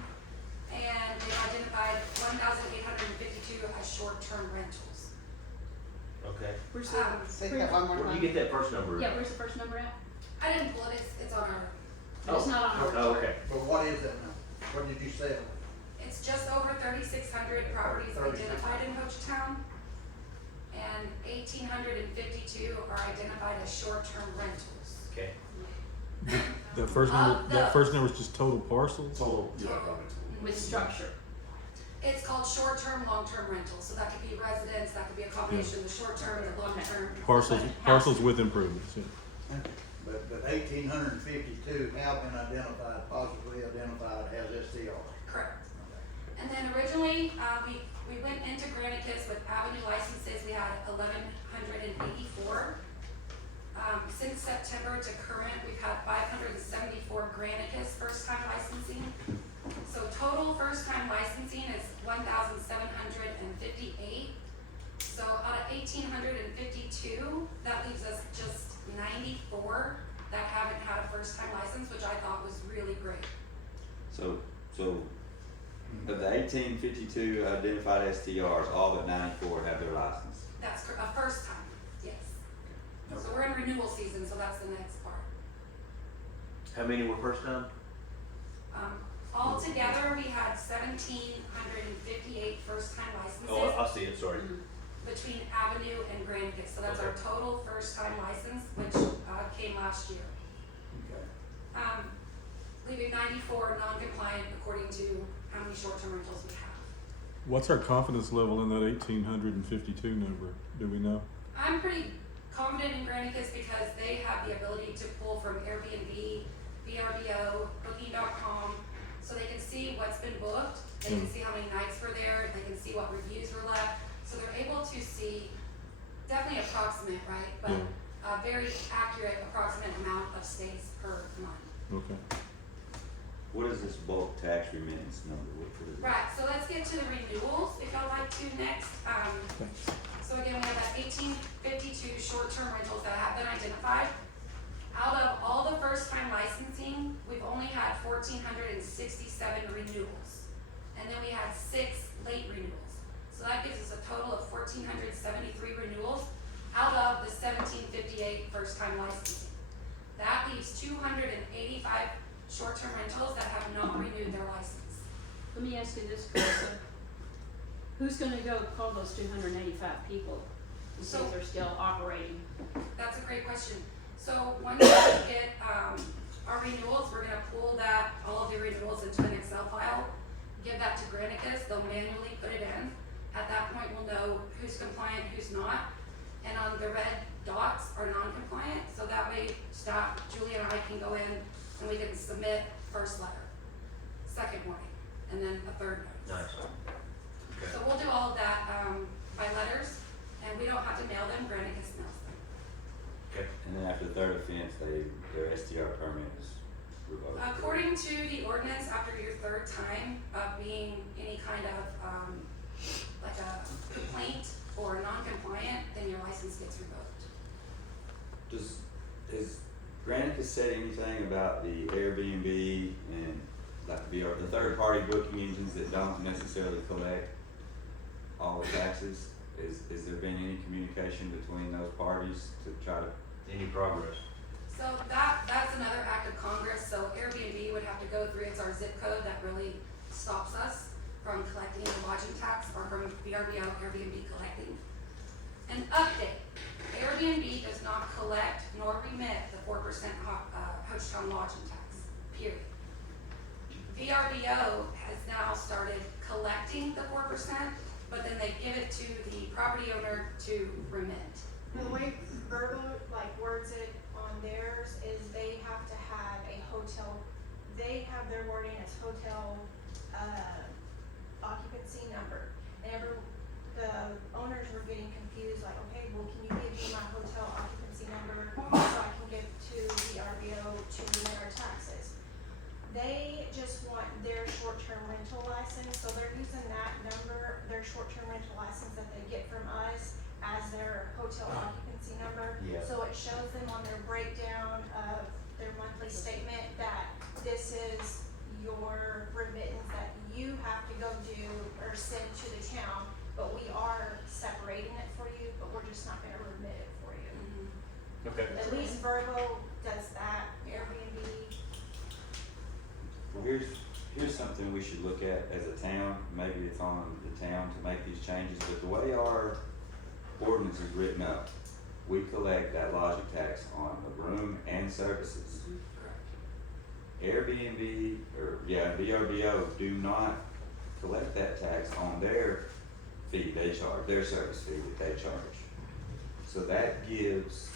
and they've identified 1,852 as short-term rentals. Okay, Where's the, Say that one more where do time. you get that first number? yeah, where's the first number at? I didn't pull it, it's on our, But it's not on our Oh, report. okay, But what is that now? What did you say? it's just over 3,600 properties identified in Hochatown, and 1,852 are identified as short-term rentals. okay. That first number, that first number is just total parcels? Total, yeah, probably With structure. It's called short-term, long-term rentals, so that could be residence, that could be a combination of the short-term, the long-term. Parcels with improvements, yeah. But 1,852 have been identified, positively identified as STR. Correct. And then originally, we went into Granicus with avenue licenses, we had 1,184. Since September to current, we've had 574 Granicus first-time licensing. So total first-time licensing is 1,758. So out of 1,852, that leaves us just 94 that haven't had a first-time license, which I thought was really great. So of the 1852 identified STRs, all but 94 have their license. That's a first time, yes. So we're in renewal season, so that's the next part. How many were first time? Altogether, we had 1,758 first-time licenses Oh, I see it, sorry. between Avenue and Granicus. So that's our Okay. total first-time license, which came last year. Okay. Leaving 94 non-compliant according to how many short-term rentals we have. What's our confidence level in that 1,852 number? Do we know? I'm pretty confident in Granicus because they have the ability to pull from Airbnb, VRBO, Booking.com, so they can see what's been booked, they can see how many nights were there, they can see what reviews were left, so they're able to see, definitely approximate, right, but a very accurate approximate amount of stays per month. Okay. What is this bulk tax remittance number? What is it? Right, so let's get to the renewals, if y'all like to next. So again, we have that 1,852 short-term rentals that have been identified. Out of all the first-time licensing, we've only had 1,467 renewals. And then we had 6 late renewals. So that gives us a total of 1,473 renewals out of the 1,758 first-time licensing. That leaves 285 short-term rentals that have not renewed their license. Let me ask you this, Chris. Who's gonna go call those 285 people and see if they're still operating? That's a great question. So once we get our renewals, we're gonna pull that, all of the renewals into an Excel file, give that to Granicus, they'll manually put it in. At that point, we'll know who's compliant, who's not. And on the red dots are non-compliant, so that way staff, Julie and I can go in and we can submit first letter, second warning, and then a third notice. Nice. Okay. So we'll do all of that by letters, and we don't have to mail them, Granicus mails them. Okay. And then after the third offense, their STR permit is revoked. According to the ordinance, after your third time of being any kind of, like a complaint or non-compliant, then your license gets revoked. Is Granicus said anything about the Airbnb and like the third party booking engines that don't necessarily collect all the taxes? Is there been any communication between those parties to try to? Any progress? So that's another act of Congress, so Airbnb would have to go through, it's our zip code that really stops us from collecting the lodging tax, or from VRBO, Airbnb collecting. An update, Airbnb does not collect nor remit the 4% Hochatown lodging tax, period. VRBO has now started collecting the 4%, but then they give it to the property owner to remit. And the way Virgo like words it on theirs is they have to have a hotel, they have their wording as hotel, occupancy number. And the owners were getting confused, like, okay, well, can you give me my hotel occupancy number so I can give to the RBO to remit our taxes? They just want their short-term rental license, so they're using that number, their short-term rental license that they get from us as their hotel occupancy number. Yeah. So it shows them on their breakdown of their monthly statement that this is your remittance that you have to go do or send to the town, but we are separating it for you, but we're just not gonna remit it for you. Okay. At least Virgo does that, Airbnb. Well, here's something we should look at as a town. Maybe it's on the town to make these changes, but the way our ordinance is written up, we collect that lodging tax on the room and services. Airbnb, VRBO do not collect that tax on their fee they charge, their service fee that they charge. So that gives,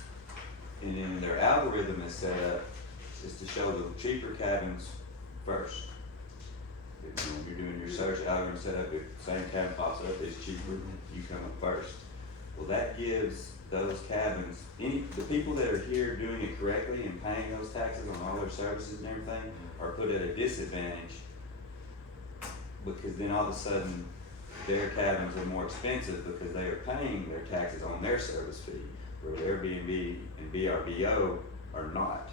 and then their algorithm is set up is to show the cheaper cabins first. When you're doing your search algorithm setup, if the same cabin pops up, it's cheaper, you come up first. Well, that gives those cabins, the people that are here doing it correctly and paying those taxes on all their services and everything are put at a disadvantage, because then all of a sudden their cabins are more expensive because they are paying their taxes on their service fee, where Airbnb and VRBO are not.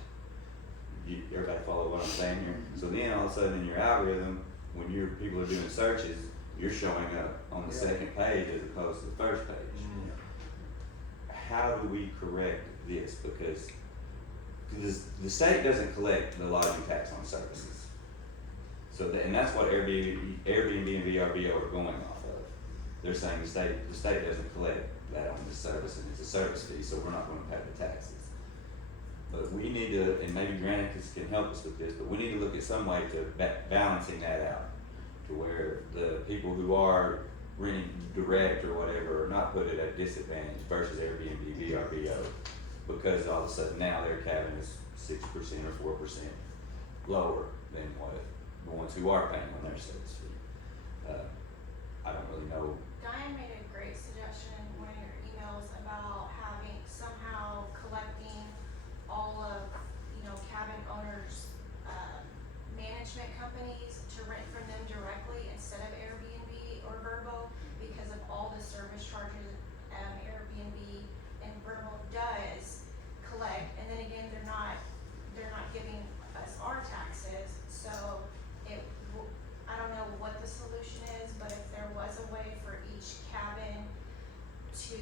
Everybody follow what I'm saying here? So then all of a sudden in your algorithm, when people are doing searches, you're showing up on the second page as opposed to the first page. How do we correct this? Because the state doesn't collect the lodging tax on services. So and that's what Airbnb and VRBO are going off of. They're saying the state doesn't collect that on the service, and it's a service fee, so we're not going to pay the taxes. But we need to, and maybe Granicus can help us with this, but we need to look at some way to balancing that out, to where the people who are renting direct or whatever are not put at a disadvantage versus Airbnb, VRBO, because all of a sudden now their cabin is 6% or 4% lower than what the ones who are paying on their service fee. I don't really know. Diane made a great suggestion in one of your emails about having somehow collecting all of, cabin owners, management companies to rent from them directly instead of Airbnb or Vrbo, because of all the service charges Airbnb and Vrbo does collect, and then again, they're not giving us our taxes, so I don't know what the solution is, but if there was a way for each cabin to,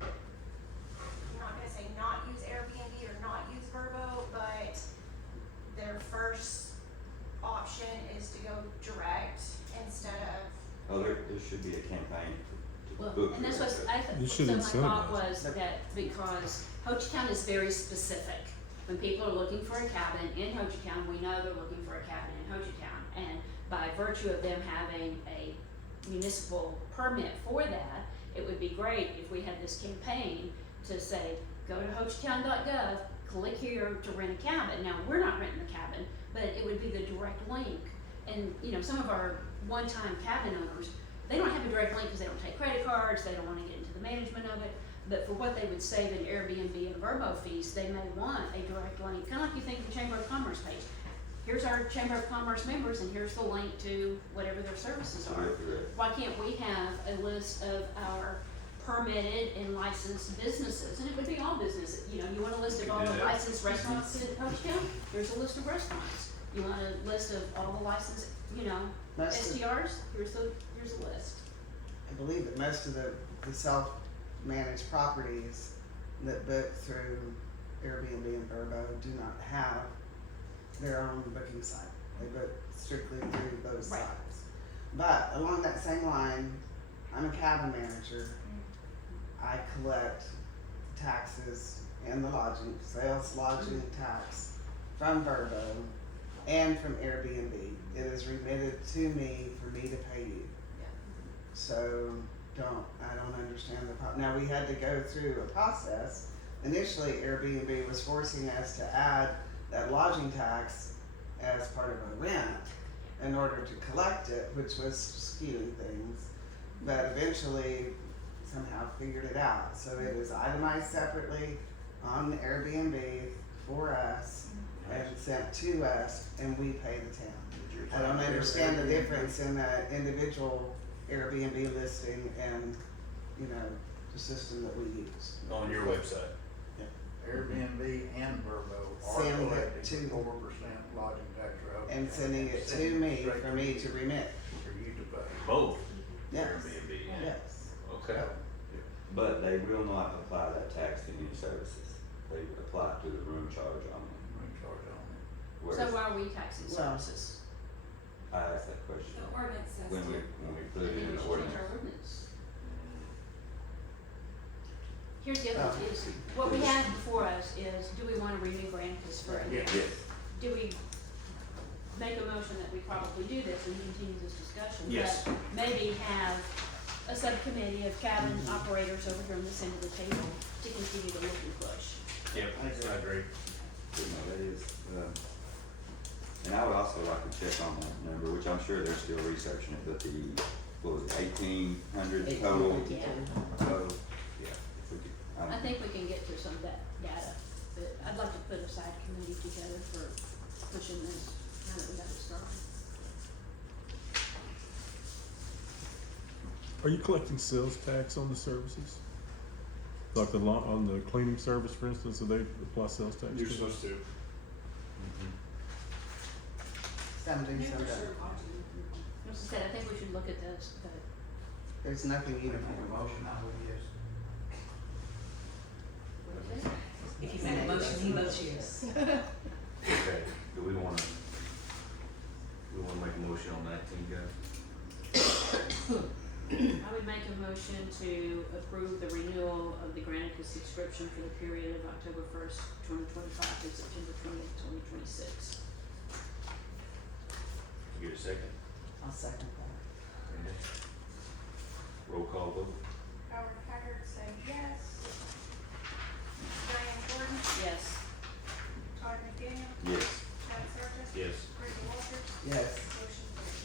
I'm not gonna say not use Airbnb or not use Vrbo, but their first option is to go direct instead of. Oh, there should be a campaign to Well, book. and that's what You should so my thought incentivize. was that because Hochatown is very specific. When people are looking for a cabin in Hochatown, we know they're looking for a cabin in Hochatown. And by virtue of them having a municipal permit for that, it would be great if we had this campaign to say, go to hochatown.gov, click here to rent a cabin. Now, we're not renting the cabin, but it would be the direct link. And, some of our one-time cabin owners, they don't have a direct link because they don't take credit cards, they don't want to get into the management of it. But for what they would save in Airbnb and Vrbo fees, they may want a direct link, kind of like you think the Chamber of Commerce page. Here's our Chamber of Commerce members, and here's the link to whatever their services are. Why can't we have a list of our permitted and licensed businesses, and it would be all businesses, you know, you want a list of all Could do the that. licensed restaurants in Hochatown, here's a list of restaurants. You want a list of all the licensed, you know, Most of, STRs, here's a list. I believe that most of the self-managed properties that book through Airbnb and Vrbo do not have their own booking site. They book strictly through those Right. sites. But along that same line, I'm a cabin manager. I collect taxes and the lodging, sales lodging tax from Vrbo and from Airbnb. It is remitted to me for me to pay you. So I don't understand the now we had to go through a process. Initially, Airbnb was forcing us to add that lodging tax as part of a rent in order to collect it, which was skewing things. But eventually, somehow figured it out. So it is itemized separately on Airbnb for us and sent to us, and we pay the town. I don't understand the difference in the individual Airbnb listing and, you know, the system that we use. On your website. Airbnb and Vrbo are Send it collecting to- 4% lodging tax road. And sending it to me for me to remit. For you to pay. Both. Yes. Airbnb, yeah. Yes. Okay. But they will not apply that tax to new services. They would apply it to the room charge only. Room charge on it. So Whereas, why are we taxing Well, services? I asked that question The ordinance says when we to. put it I think in we the should change ordinance. our ordinance. Here's the other thing, is, what we have before us is, do we wanna renew Granicus for a year? Yes. Do we make a motion that we probably do this and continue this discussion? Yes. But maybe have a subcommittee of cabin operators over here on this end of the table to continue to look and push. Yep, I agree. You know, that is, and I would also like to check on that number, which I'm sure they're still researching it, but the, what was it, 1,800 total? 1852. Total, yeah, if we could, I think we can get to some of that data, but I'd like to put a side committee together for pushing this, now that we got it started. Are you collecting sales tax on the services? Like on the cleaning service, for instance, do they apply sales tax? You're to? supposed to. Some do, some don't. As I said, I think we should look at this, but There's nothing Make a uniform. motion, I would yes. what is it? If you make a motion, he votes yes. Okay, do we wanna make a motion on 19, guys? I would make a motion to approve the renewal of the Granicus subscription for the period of October 1st, 2025 to September 20th, 2026. You get a second? I'll second that. Brenda? Roll call vote? Howard Haggard said yes. Diane Jordan, Yes. Todd McDaniel, yes. Chad Sargent. Yes. Brenda Walters. Yes. Motion carried.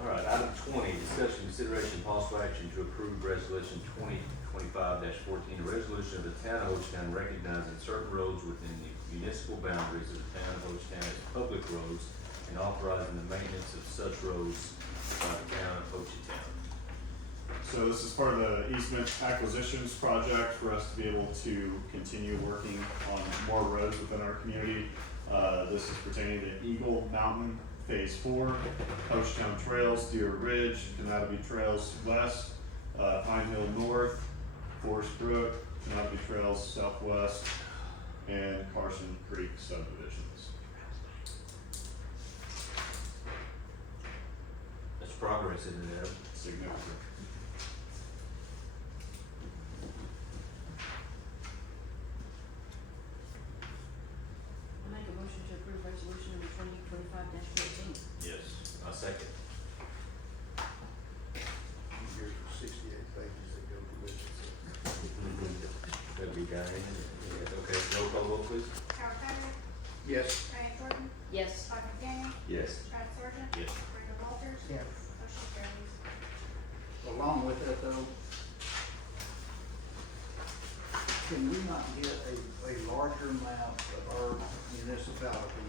All right, item 20, discussion, consideration, possible action to approve resolution 2025-14, a resolution of the town of Hochatown recognizing certain roads within the municipal boundaries of the town of Hochatown as public roads and authorizing the maintenance of such roads by the town of Hochatown. So this is part of the easement acquisitions project for us to be able to continue working on more roads within our community. This is pertaining to Eagle Mountain Phase 4, Hochatown Trails, Deer Ridge, Canataby Trails West, Pine Hill North, Forest Brook, Canataby Trails Southwest, and Carson Creek subdivisions. That's progress, isn't it, Adam? Significant. I make a motion to approve resolution number 2025-14. Yes. I second. Here's 68 pages that go to this. That'd be Diane. Yeah, okay, roll call vote, please. Howard Haggard, Yes. Diane Jordan, Yes. Todd McDaniel, Yes. Chad Sargent. Yes. Brenda Walters. Yes. Motion carries. Along with that though, can we not get a larger map of our municipality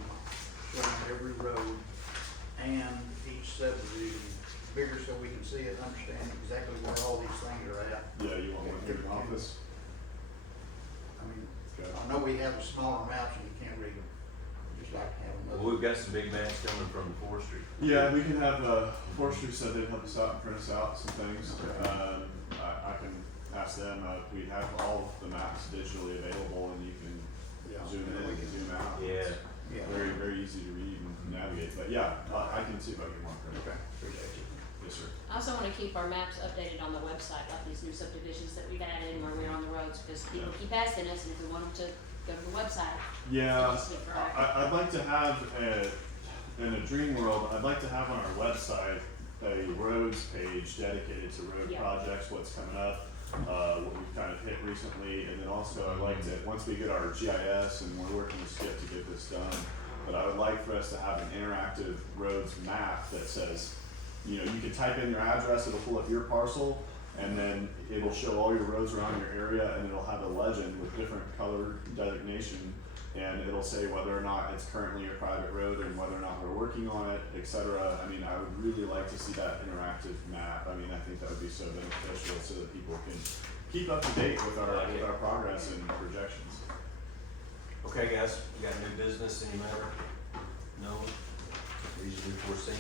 showing every road and each subdivision bigger so we can see it, understand exactly where all these things are at. Yeah, you want one here in the office? I mean, Okay. I know we have the smaller maps and you can't read them, just like to have them. Well, we've got some big maps coming from the forestry. Yeah, we can have, forestry said they'd help us out and print us out some things. I can ask them, we have all of the maps digitally available and you can Yeah. zoom in and zoom out. Yeah. Yeah. Very, very easy to read and navigate, but yeah, I can see if I can mark it. Okay, appreciate you. Yes, sir. I also wanna keep our maps updated on the website, like these new subdivisions that we've added and where we're on the roads, because people keep asking us, and if we want them to go to the website. Yeah, Just keep track. I'd like to have in a dream world, I'd like to have on our website a roads page dedicated to road Yeah. projects, what's coming up, what we've kind of hit recently, and then also I'd like to, once we get our GIS and we're working with Skip to get this done, but I would like for us to have an interactive roads map that says, you know, you can type in your address, it'll pull up your parcel, and then it'll show all your roads around your area, and it'll have a legend with different color designation, and it'll say whether or not it's currently a private road and whether or not we're working on it, etc. I mean, I would really like to see that interactive map. I mean, I think that would be so beneficial so that people can keep up to date with our progress and projections. Okay, guys, we got new business, any matter? No? Reasonably foreseen?